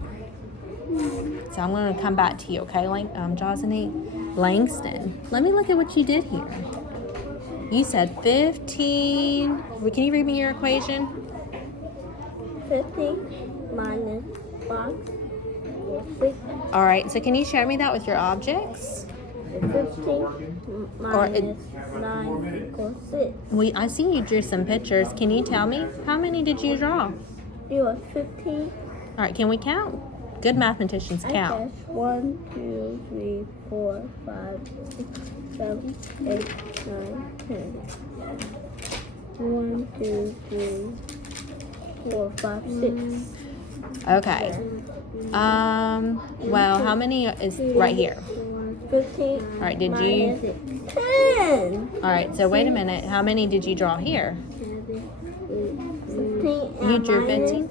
So I'm going to come back to you, okay, Jocelyn? Langston, let me look at what you did here. You said 15. Can you read me your equation? 15 minus 5 equals 6. All right. So can you show me that with your objects? 15 minus 9 equals 6. I see you drew some pictures. Can you tell me how many did you draw? You are 15. All right. Can we count? Good mathematicians I count. guess 1, 2, 3, 4, 5, 6, 7, 8, 9, 10. 1, 2, 3, 4, 5, 6. Okay. Well, how many is right here? 15. All right. Did you? 10. All right. So wait a minute. How many did you draw here? 15. You drew 15.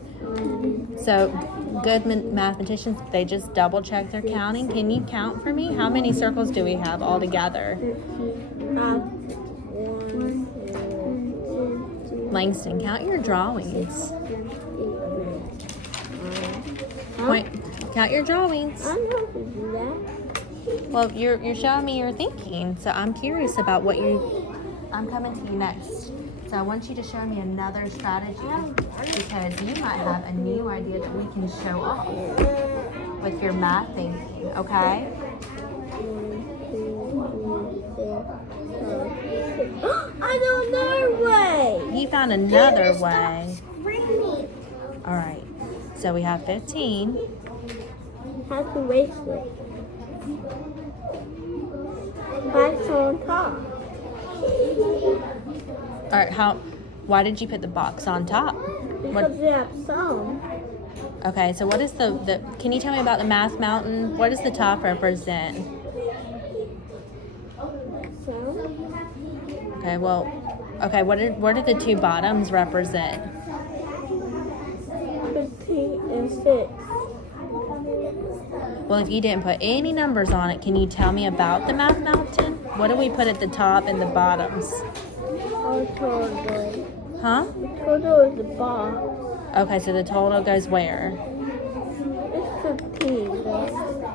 So good mathematicians, they just double check their counting. Can you count for me? How many circles do we have all together? Langston, count your drawings. Count your drawings. I know how to do that. Well, you're showing me your thinking, so I'm curious about what you. I'm coming to you next. So I want you to show me another strategy because you might have a new idea that we can show off with your math thinking. Okay? 1, 2, 3, 4, 5, 6. I know another way. He found another way. Raining. All right. So we have 15. How to waste it? Box on top. All right. Why did you put the box on top? Because they have some. Okay. So what is the? Can you tell me about the math mountain? What does the top represent? Some. Okay. Well. Okay. What do the two bottoms represent? 15 and 6. Well, if you didn't put any numbers on it, can you tell me about the math mountain? What do we put at the top and the bottoms? Total. Huh? The total is the box. Okay, so the total goes where? It's 15. Though.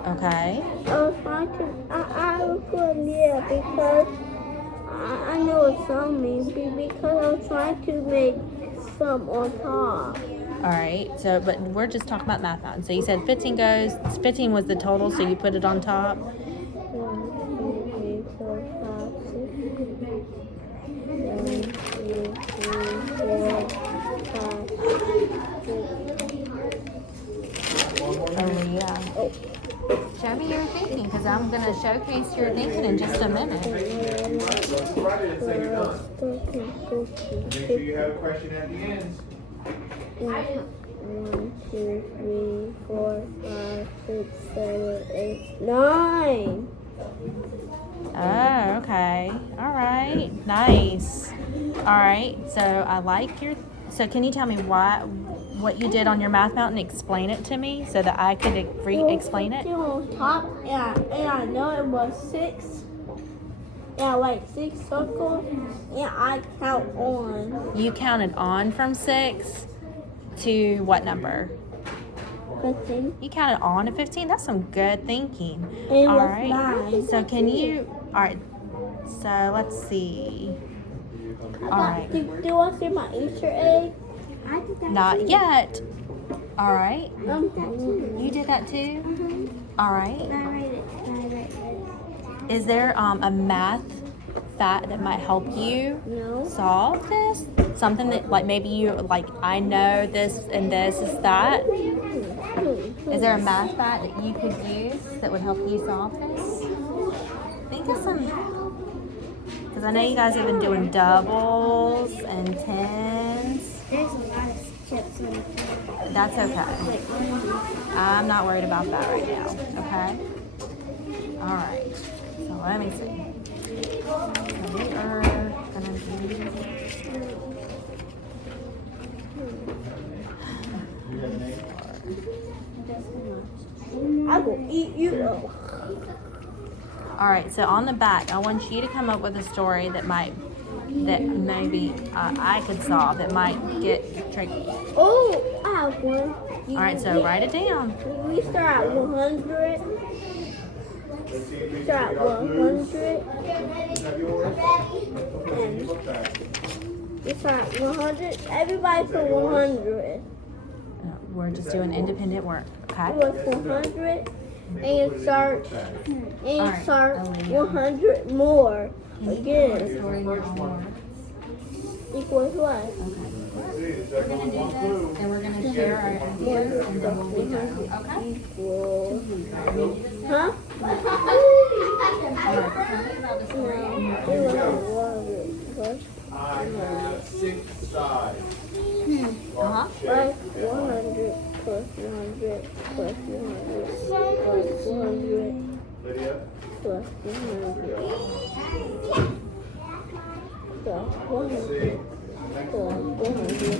Okay. I was trying to. I was going there because I know what some means because I was trying to make some on top. All right. So, but we're just talking about math mountain. So you said 15 was the total, so you put it on top. 1, 2, 3, 4, 5, 6. 1, 2, 3, 4, 5, 6. Aaliyah. Show me your thinking, because I'm going to showcase your thinking in just a minute. Let's write it and say you're done. 13, 14, Make sure you have a question at the end. 1, 2, 3, 4, 5, 6, 7, 8, 9. Oh, okay. All right. Nice. All right. So I like your. So can you tell me what you did on your math mountain? Explain it to me so that I could explain it. On top, and I know it was 6. Yeah, like 6 circles, and I count on You counted on from 6 to what number? 15. You counted on to 15. That's some good thinking. It All was right. 9. So can you? All right. So let's see. All right. Do you want to see my Easter egg? I did that Not too. yet. All right. I did that too. You did that too. All right. I write it. Is there a math fact that might help you No. solve this? Something that like maybe you like. I know this and this is that. Is there a math fact that you could use that would help you solve this? Think of some. Because I know you guys have been doing doubles and tens. There's a lot of chips on the floor. That's okay. I'm not worried about that right now. Okay? All right. So let me see. So we are going to do. I will eat you up. All right. So on the back, I want you to come up with a story that maybe I could solve. That might get tricky. Oh, I have one. All right. So write it down. We start at 100. Start at 100. And we start at 100. Everybody put 100. We're just doing independent work. Okay. It was 100. And you start. And you Alright, start Aaliyah. 100 more. Can you Again. put a story in your own words? Equals what? Okay. We're going to do this, and we're going to share our ideas, and then we'll be done. Okay? Equals. Huh? All right. Tell me about the story in your It own was words. 100. I have 6 sides. Uh-huh. Plus 100 plus 100 plus 100 plus 100 Lydia? plus 100 plus 100 See? plus 100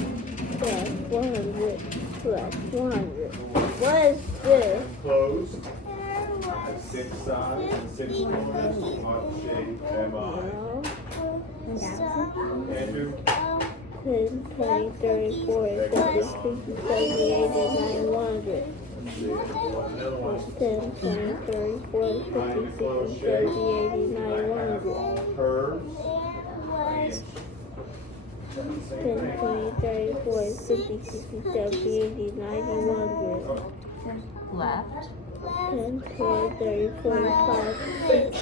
plus 100 plus 100. What is this? Closed. 6 sides and 6 corners. Heart shape. Am I? No. Andrew? 10, 20, 30, 40, 50, 60, 70, 80, 90, 100. 10, 20, 30, 40, 50, 60, 70, 80, 90, 100. Curves. 10, 20, 30, 40, 50, 60, 70, 80, 90, 100. Left. 10, 20, 30, 45, 10,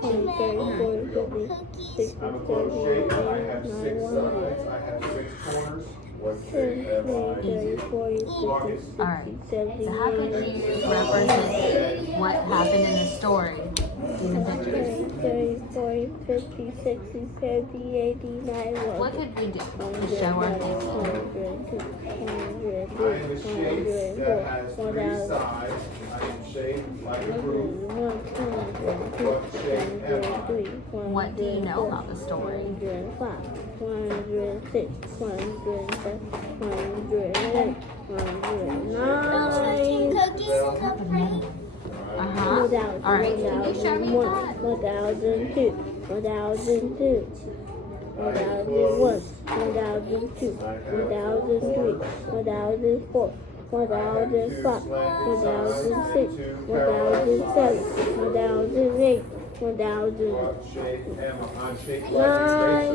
20, 30, 40, 50, 60, I'm a 70, closed 80, shape. I 90, have 6 100. sides. I have 6 corners. What 10, shape am 20, I? 30, 40, 50, Marcus. 60, All right. 70, So how could 80, you represent what happened in the story using pictures? 20, 30, 40, 50, 60, 70, 80, 90, What 100. could we do to show our thinking? 100, 200, I am a shape that has 3 100, sides. I am shaped like a group. 100, 200, What shape am I? 103, What do you know about the story? 105, 106, 107, 108, 109, Cookies in the plate. Uh-huh. 1,000, All right, can you show me 1,001, that? 1,002, 1,002, 1,001, 1,002, 1,003, 1,004, 1,005, 1,006, 1,007, 1,008, 1,000. What shape am I? I'm shaped like a 9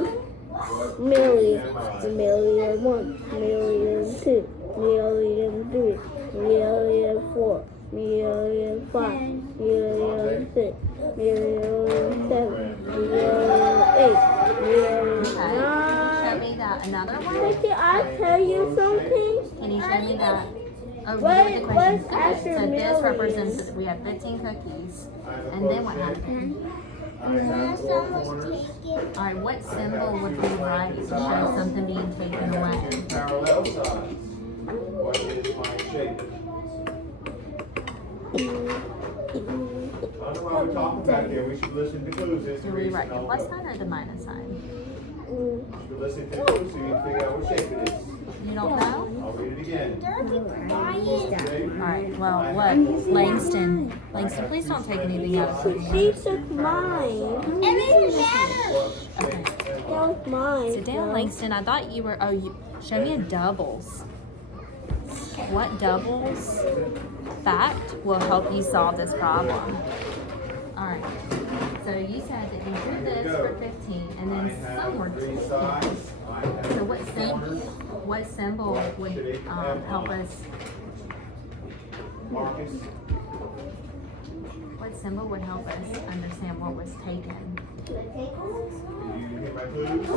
eraser. What million, shape am I? million 1, million 2, million 3, million 4, million 5, million 6, million 7, million 8, million Okay. Can you show 9. me that another one? Can I tell you something? Can you show me that? Oh, you What- did the question. what's after Good. So this million? represents that we have 15 cookies. And then what happened? I have 4 corners. All right, what symbol would we write to show something being taken I away? have 2 parallel sides. What is my shape? I don't know why we're talking back here. We should listen to clues. It's the Do we reason write the I'll plus go. sign or the minus sign? You should listen to the clues so you can figure out what shape it is. You don't know? I'll read it again. They're crying. Shape. All right, well, what? Langston, please don't take anything out of it. She took mine. It doesn't matter. What Okay. shape am That I? was mine. Sit down, Langston. I thought you were, oh, you, show me a doubles. What doubles fact will help you solve this problem? All right. So you said that you drew this for 15 and I then have some were 3 10. sides. I have So 3 corners. what symbol would help us? Marcus. What symbol would help us understand what was taken? Do you hear my clues?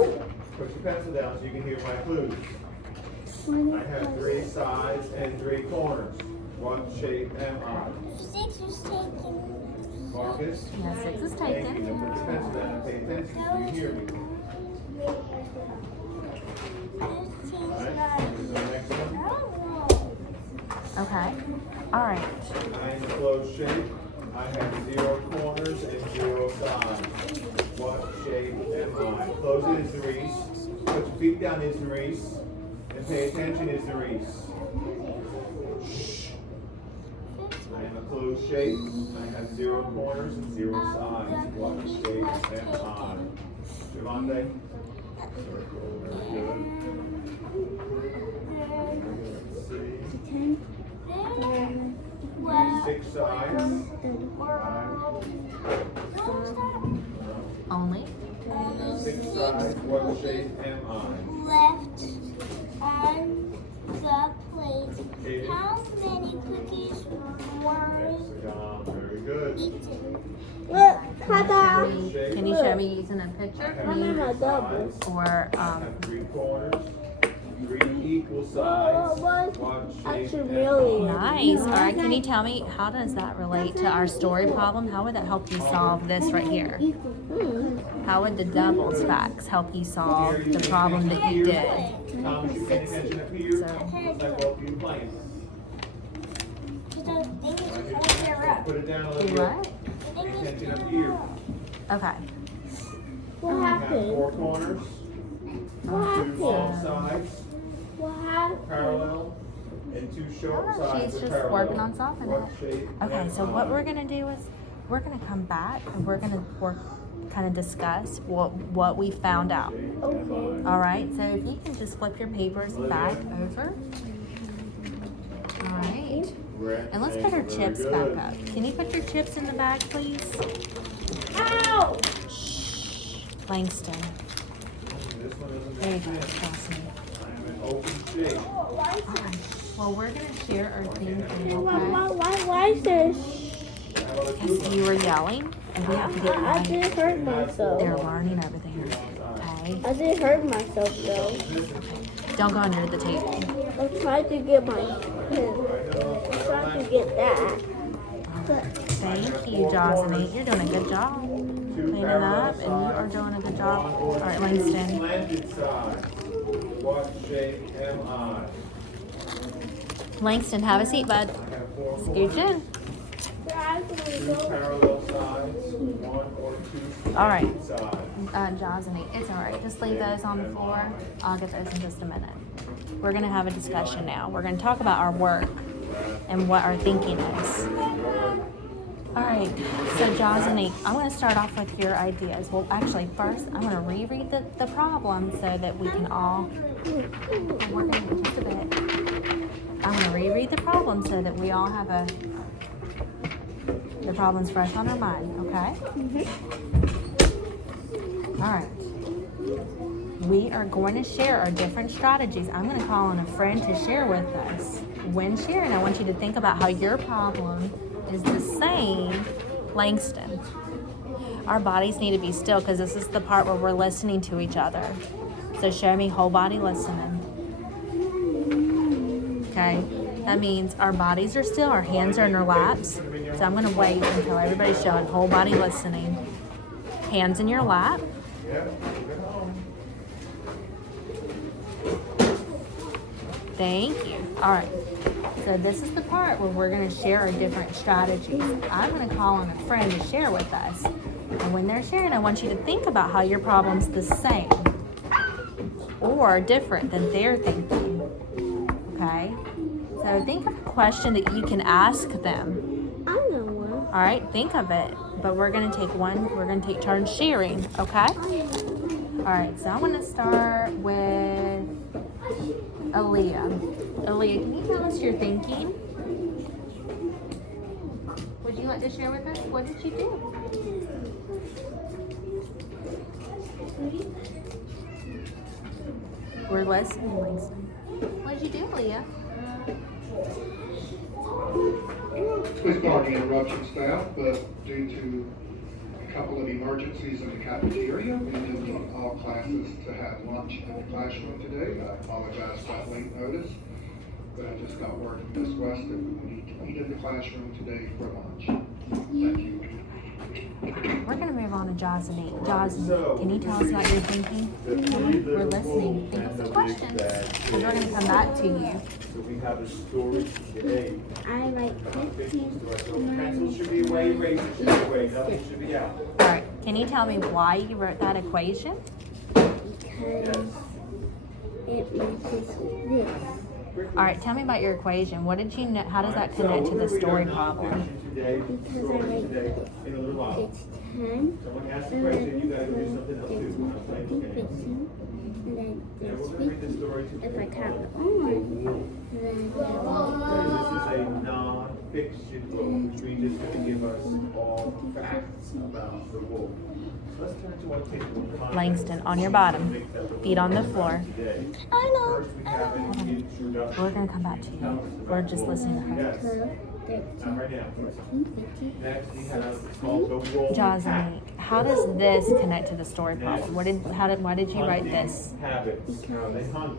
Put your pencil down so you can hear my clues. I have 3 sides and 3 corners. What shape am I? 6 was taken. Marcus? Yeah, 6 is Thank you. taken. Now put your pencil down and pay attention so you hear me. 15 Alright, this is the next one. Okay. All right. I am a closed shape. I have 0 corners and 0 sides. What shape am I? Close it is the Reese. Put your feet down is the Reese. And pay attention is the Reese. Shh. I am a closed shape. I have 0 corners and 0 sides. What shape am I? Javante? Circle. Very good. Let's see. 6 sides. Only. 6 sides. What shape am I? Left on the plate. Katie? How many cookies were Hexagon. Very good. eaten? Look, ta-da! Can you show me using a picture? I'm in my double. Or I have 3 corners. 3 equal sides. What shape Actually, am really. nice. All right. Can you tell me how does that relate to our story problem? How would that help you solve this right here? How would the doubles facts help you solve the problem that you did? Thomas, you paying attention up here? So- Looks like both of you playing. Because the thing is over there up. Put it down a Do little bit. what? Pay attention up here. Okay. What We have happened? 4 corners. What 2 long happened? sides. What happened? Parallel. And 2 short Oh, sides. she's of just parallel. working on solving What it. shape Okay, am so what I? we're gonna do is we're gonna come back and we're gonna work kind of discuss what we found out. Okay. All right, so if you can just flip your papers back over. All right, and let's put our chips back up. Can you put your chips in the bag, please? Ow! Shh, Langston. There you go, Jocelyn. All right, well, we're going to share our thinking, okay? Why is this? Because you were yelling, and we have to get I right. didn't hurt myself. They're learning over there, okay? I didn't hurt myself though. Don't go under the table. I tried to get my pen. I tried to get that. Thank you, Jocelyn. You're doing a good job cleaning up, and you are doing a good job. All right, Langston. Slanted side. What shape am I? Langston, have a seat, bud. I have 4 Scooch in. 2 parallel sides, 1 or 2 All right. sides. Jocelyn, it's all right. Just leave those on the floor. I'll get those in just a minute. We're going to have a discussion now. We're going to talk about our work and what our thinking is. All right, so Jocelyn, I'm going to start off with your ideas. Well, actually, first, I'm going to reread the problem so that we can all, we're going to just a bit. I'm going to reread the problem so that we all have the problem's fresh on our mind, okay? All right. We are going to share our different strategies. I'm going to call on a friend to share with us. When sharing, I want you to think about how your problem is the same, Langston. Our bodies need to be still because this is the part where we're listening to each other. So show me whole body listening. Okay? That means our bodies are still, our hands are in our laps. So I'm going to wait until everybody's showing whole body listening. Hands in your lap. Thank you. All right. So this is the part where we're going to share our different strategies. I'm going to call on a friend to share with us. And when they're sharing, I want you to think about how your problem's the same or different than they're thinking. Okay? So think of a question that you can ask them. I know one. All right? Think of it. But we're going to take turns sharing. Okay? All right. So I'm going to start with Aaliyah. Aaliyah, can you tell us your thinking? Would you like to share with us? What did you do? We're listening, Langston. What did you do, Aaliyah? Please pardon the interruption, staff, but due to a couple of emergencies in the cafeteria, we did need all classes to have lunch in the classroom today. I apologize for that late notice, but I just got word from Ms. West that we need to eat in the classroom today for lunch. Thank you. We're going to move on to Jocelyn. Jocelyn, can you tell us about your thinking? We're listening. Think of some questions. Because we're going to come back to you. So we have a story today. I like 15. Pencils should be away, erasers should be away, nothing should be out. All right. Can you tell me why you wrote that equation? Because it matches this. All right. Tell me about your equation. What did you know? How does that connect to the story problem? Today, Because I story like today, this. in a little while. It's 10. Someone asked the question, you gotta do something else too. We're not playing games. 15. And then And there's we're gonna read the 50. story If today. I count on, then Okay, this is a non-fiction book, which means it's gonna give us all facts about the wolf. Let's turn to our table. Langston, on your bottom. Feet on the floor. Today. I know. First, we have an introduction. We're going to come back to you. We're just listening to her. Yes, 12, not 13, right now. 14, 15. Next, we have called the wolf. Jocelyn, how does this connect to the story problem? Why did you write this? Habits, how they hunt.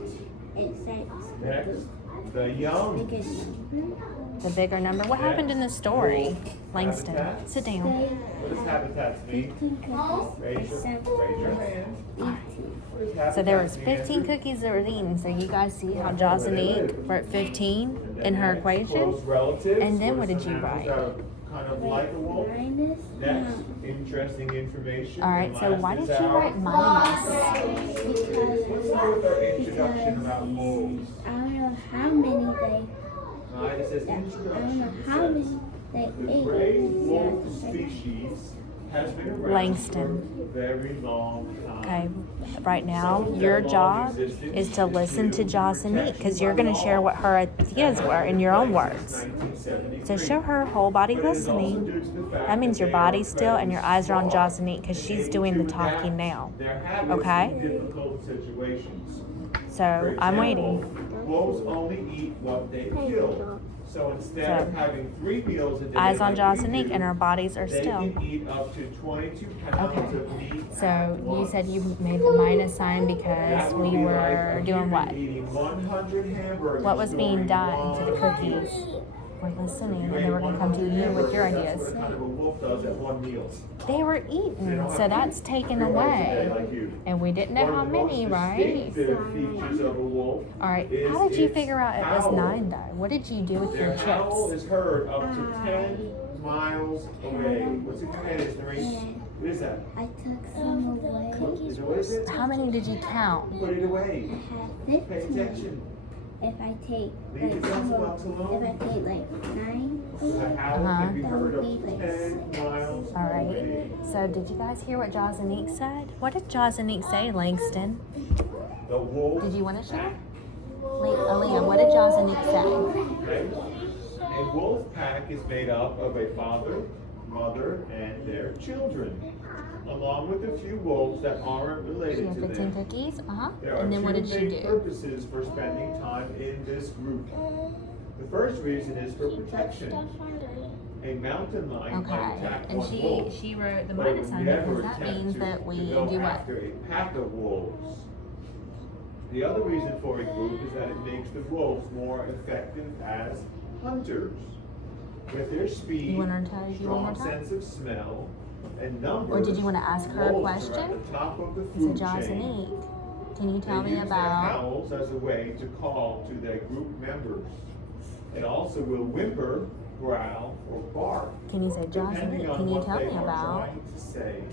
It says Next, the young. biggest number. The bigger number. What happened in the story? Langston, Habitat. sit down. What does habitats mean? 15 cookies. Raise your hand. 18. What does So there was habitat 15 mean? cookies that were eaten. So you guys see how Jocelyn wrote 15 in her equation? Close relatives. And then what are did some you animals write? that are kind of like a wolf. Minus Next, interesting information. All right, And so last why is did you our- write minus? What's wrong with our introduction about wolves? I don't know how many they. It says I don't know introduction. It how says, many they the ate. gray wolf Yeah, species has been around Langston. for a very long time. Okay, right now, your job is to listen to Josanique because you're going to share what her ideas were in your own words. So show her whole body listening. That means your body's still and your eyes are on Josanique because she's doing the talking now. Okay? Difficult situations. So I'm waiting. Wolves only eat what they kill. So instead of having 3 meals a day, Eyes on like we Josanique do, and her bodies are they still. can eat up to 22 pounds Okay. of meat So at you once. said you made the minus sign because That would we be like were a doing human what? eating 100 hamburgers What was being during done to the one cookies? meal. We're listening, You and ate then we're going to come to 100 you with your hamburgers, ideas. That's what kind of a wolf does at one meal. They were They eaten, don't so have to that's eat taken 3 hours a day away. like you. And we didn't know One how of the most many, right? distinctive features of a wolf All right, is how did you its figure out it was howl. 9 though? What did you do with your Their howl chips? is heard up to 10 miles away. What's in your hand, is Maurice? What is that? I took some away. What is it? How many did you count? Put it away. I have Pay 15. attention. If I take Leave like the some decibels of, alone. if I take like 9 The away, howl can be That heard up would to be 10 miles All right. away. So did you guys hear what Josanique said? What did Josanique say, Langston? The wolf. Did you want to share? Aaliyah, what did Josanique say? Okay. A wolf pack is made up of a father, mother, and their children, along with a few wolves that aren't She related had to 15 them. cookies. There are And then what two did she main do? purposes for spending time in this group. The first reason is for protection. A mountain lion might Okay. attack And one wolf, she wrote the but it minus would sign never because that attempt means to that we go do what? after a pack of wolves. The other reason for a group is that it makes the wolves more effective as hunters. With their speed, You want her to tell you one more strong time? sense of smell, and numbers, Or did you want to ask her a wolves are question? at the top of the So food chain. Josanique, can you tell They me use their about? howls as a way to call to their group members. It also will whimper, growl, or bark, Can you say depending Josanique? on Can you what tell they me are about? trying to say.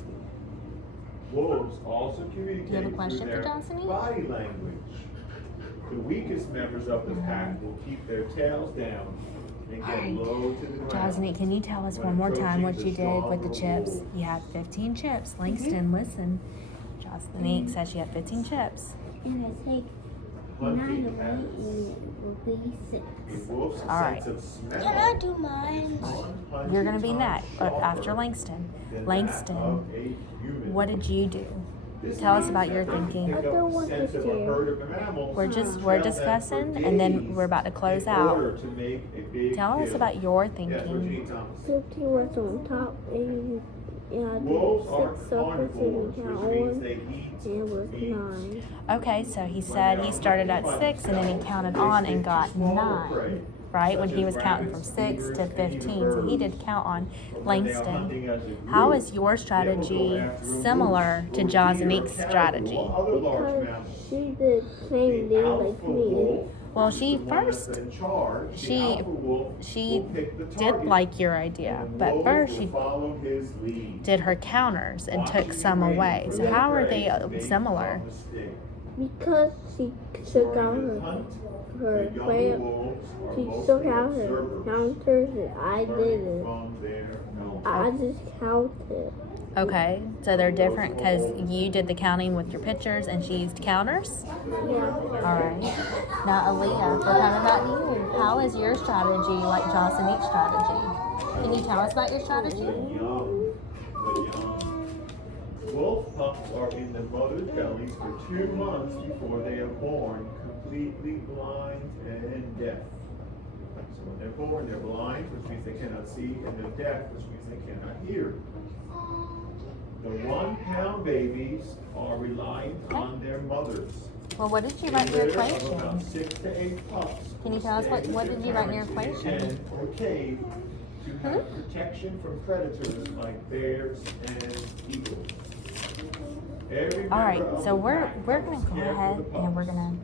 Wolves also communicate question through for their Josanique? body language. The weakest members of the pack will keep their tails down and get Alright. low to the ground. Josanique, can you tell us when one more time what approaching you the did with the stronger chips? wolf. You had 15 chips. Langston, listen. Josanique says she had 15 chips. and I take 9 Hunting away, habits. and it will be 6. A wolf's Alright. sense of smell. Can I do mine? 100 You're going to be times next, sharper after Langston. than that Langston, of a human. what did you do? This Tell us means about that your they can thinking. pick up I don't the want scent to of a share. herd of mammals We're and just trail we're them for discussing, and then days we're about to close in out. order to make a big Tell us kill. about your Yes, what you thinking. need, Thomas? 15 was on top, and I Wolves are did 6 surface carnivores, and which count means on, they eat and it was meat. 9. Okay, so he said he started at 6 and then he counted on and got 9, right? When he was counting from 6 to 15. So he did count on Langston. How is your strategy similar to Josanique's strategy? Because she did the same thing like me. Well, she did like your idea, but first she did her counters and took some away. So how are they similar? Because she took out her clamp, she took out her counters, and I didn't. I just counted. Okay, so they're different because you did the counting with your pictures and she used counters? Yeah. Alright. Now, Aaliyah, we're coming back to you. How is your strategy like Josanique's strategy? Can you tell us about your strategy? Wolf pups are in the mother's bellies for 2 months before they are born, completely blind and deaf. So when they're born, they're blind, which means they cannot see, and they're deaf, which means they cannot hear. The 1-pound babies are reliant on their mothers. Well, what did you write in your Litter of about equation? 6 to 8 pups. Can you tell us what did you write in your Parents in a equation? den or cave to have protection from predators like bears and eagles. Every Alright, member of so the we're pack gonna is go cared for ahead the and we're pups. gonna.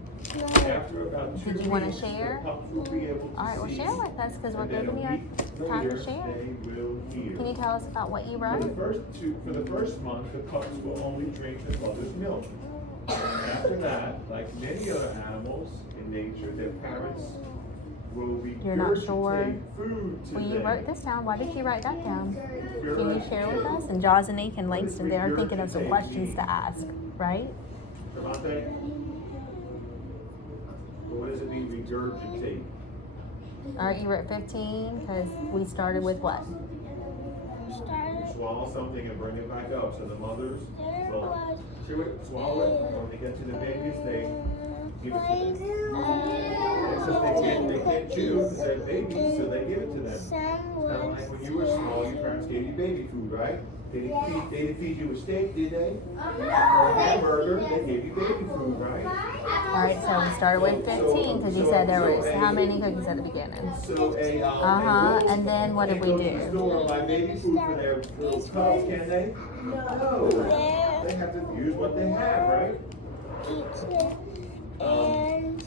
After about 2 Did you wanna weeks, share? the pups will be able to Alright, well see, share with us because we're and then giving a you week time to later, share. they will hear. Can you tell us about what you wrote? For the first month, the pups will only drink their mother's milk. After that, like many other animals in nature, their parents will You're not regurgitate sure? food to Well, you them. wrote this down. Why did you write that down? Can you share with us? And Jaws and Eke and Langston, they're thinking of some questions to ask, right? Devontae? What does it mean, regurgitate? All right, you were at 15 because we started with what? Started. Swallow something and bring it back up. So the mothers There will was. chew it, swallow it. When they get to the babies, they give it to them. Except they can't chew because they're babies, so they give it to them. Some Kind of was. like when you were small, your parents gave you baby food, right? They didn't feed you a steak, did they? Or a hamburger, they gave you baby food, right? All right, so we started with 15 because you said there was how many cookies at the beginning? So And then what did we They go to the do? store and buy baby food for their little cubs, can they? No. They have to use what they have, right? And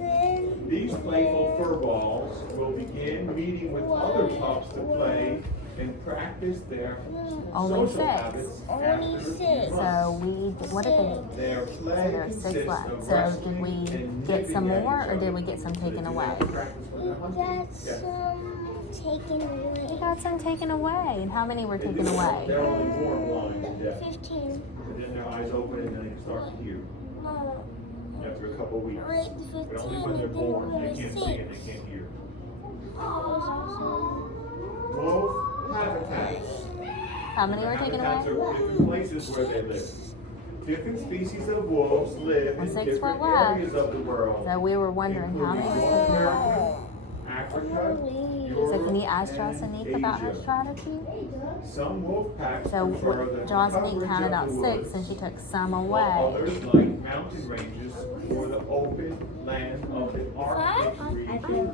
then. These playful fur balls will begin meeting with other pups to play and practice their Only social 6. habits. Only after 6. months. So what did they? Their So play there are 6 consists left. of So wrestling did we and get some nipping at more each or did other. we get some So they taken do away? that to practice when they're hungry. Got Yes. some taken We away. got some taken away. And how many were They taken do. away? They're only born blind and deaf. 15. And then their eyes open and then they start to hear after a couple of weeks. Right, But 15, only when they're and then born, we're they gonna can't see sing. and they can't hear. Was also. Wolf habitats. How many were taken Habitats away? are different places where they live. Different species of wolves live Well, in 6 different were left. areas of the world. So we were wondering how many was taken away. Africa, So can you ask Europe, Jaws and Eke and about her Asia. strategy? Some wolf packs So prefer the Jaws and Eke coverage counted of out the 6 woods, and she took some while away. others like mountain ranges or the open land of the Arctic region,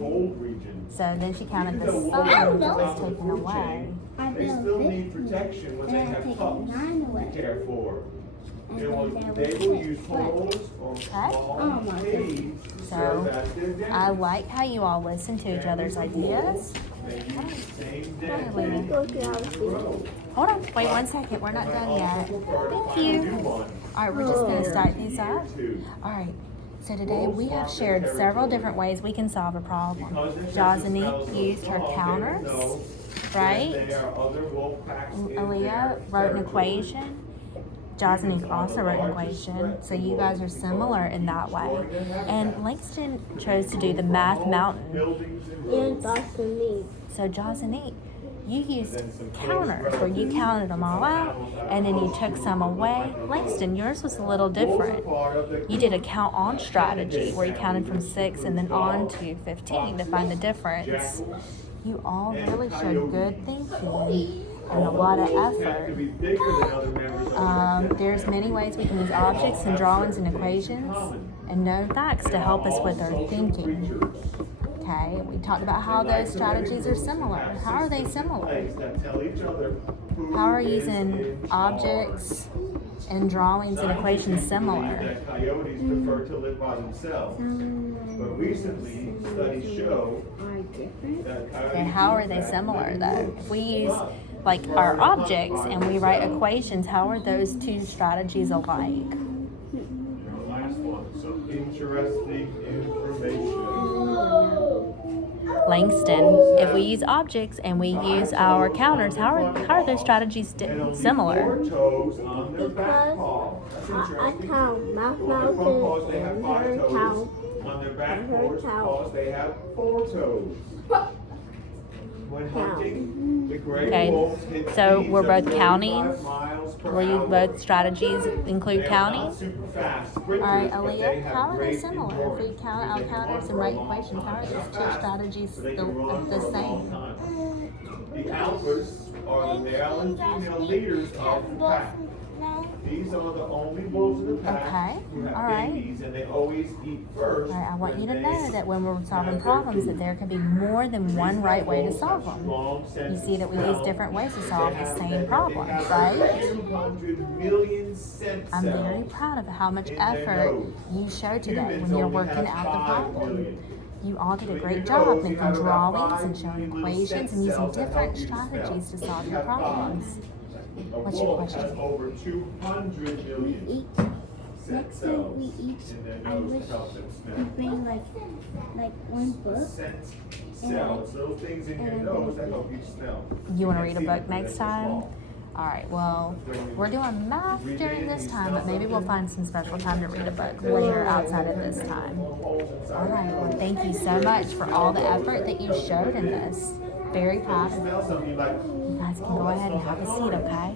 cold region. So then she counted the Even though some wolves are that top was of the taken food away. chain, they still need protection when they And I have take pups 9 away. to care for. And They will, then they there will was use 6 holes or Okay. small Oh my caves to So, serve as their dens. I like how you all listen to each other's ideas. They use the same den Wait, in Go to our each row. Hold on, wait 1 second. We're not But done also yet. prefer to Thank find a you. new one All right, we're just going to start these year up. two. All right. So today we have shared several different ways we can solve a problem. Because their Jaws sense and of Eke smell is so used her strong, they counters, know right? that there are other wolf packs in Aaliyah their wrote an territory. equation. Jaws and Eke also wrote an equation. So you guys are similar in that way. And Langston chose to do the math mountain. Buildings and and roads. Dr. Lee. So Jaws and Eke, you used counters where you counted them all out and then you took some away. Langston, yours was a little different. You did a count on strategy where you counted from 6 and then on to 15 to find the difference. You all really showed good thinking and a lot of effort. There's many ways we can use objects and drawings and equations and known facts to help us with our thinking. Okay, we talked about how those strategies are similar. How are they similar? How are using objects and drawings and equations similar? That coyotes prefer to live by themselves. But recently, studies show that coyotes. Okay, how are they similar though? If we use like our objects and we write equations, how are those two strategies alike? Last one, some interesting information. Langston, if we use objects and we use our counters, how are those strategies And only similar? 4 toes on their back Because paw. That's I interesting. count Mouth On their front paws, Mountain they have and 5 her toes. count. On their back And her paws, they have 4 toes. When hunting, the gray Okay, wolves hit so speeds we're of both 35 counting? miles per Will you hour. both strategies include They are counting? not super fast All sprinters, right, but they Aaliyah, have how are they great similar? If we endurance. count our They can counters run and write for a long equations, how are time. those Not two fast, strategies but they can run the for a long same? time. The alphas are the male and female leaders of the pack. These are the only wolves of the pack Okay, who have all right. babies, and they always eat first. All right, I want you to when know they that when we're solving have their problems, that food. there can be more than one right way to solve them. You see that we use They different ways to have- solve the they same have problems, over right? 200 million scent I'm very cells. proud of how much in their effort nose. you showed today Humans when you're only working have out the 5 problem. million. You all did a So in great your job nose, you making have about drawings 5 and showing million little equations scent and using cells that help different you smell. strategies to solve You your have 5. problems. A What's your wolf has question? over 200 million. next time we eat, I wish you bring like one book. Scent cells, those things in your nose that help you smell. You want to read a book next time? All right, well, we're doing math during this time, but maybe we'll find some special time to read a book later outside of this time. All right, well, thank you so much for all the effort that you showed in this. Very proud of you. Smell something like, You guys can go ahead and have a seat, okay?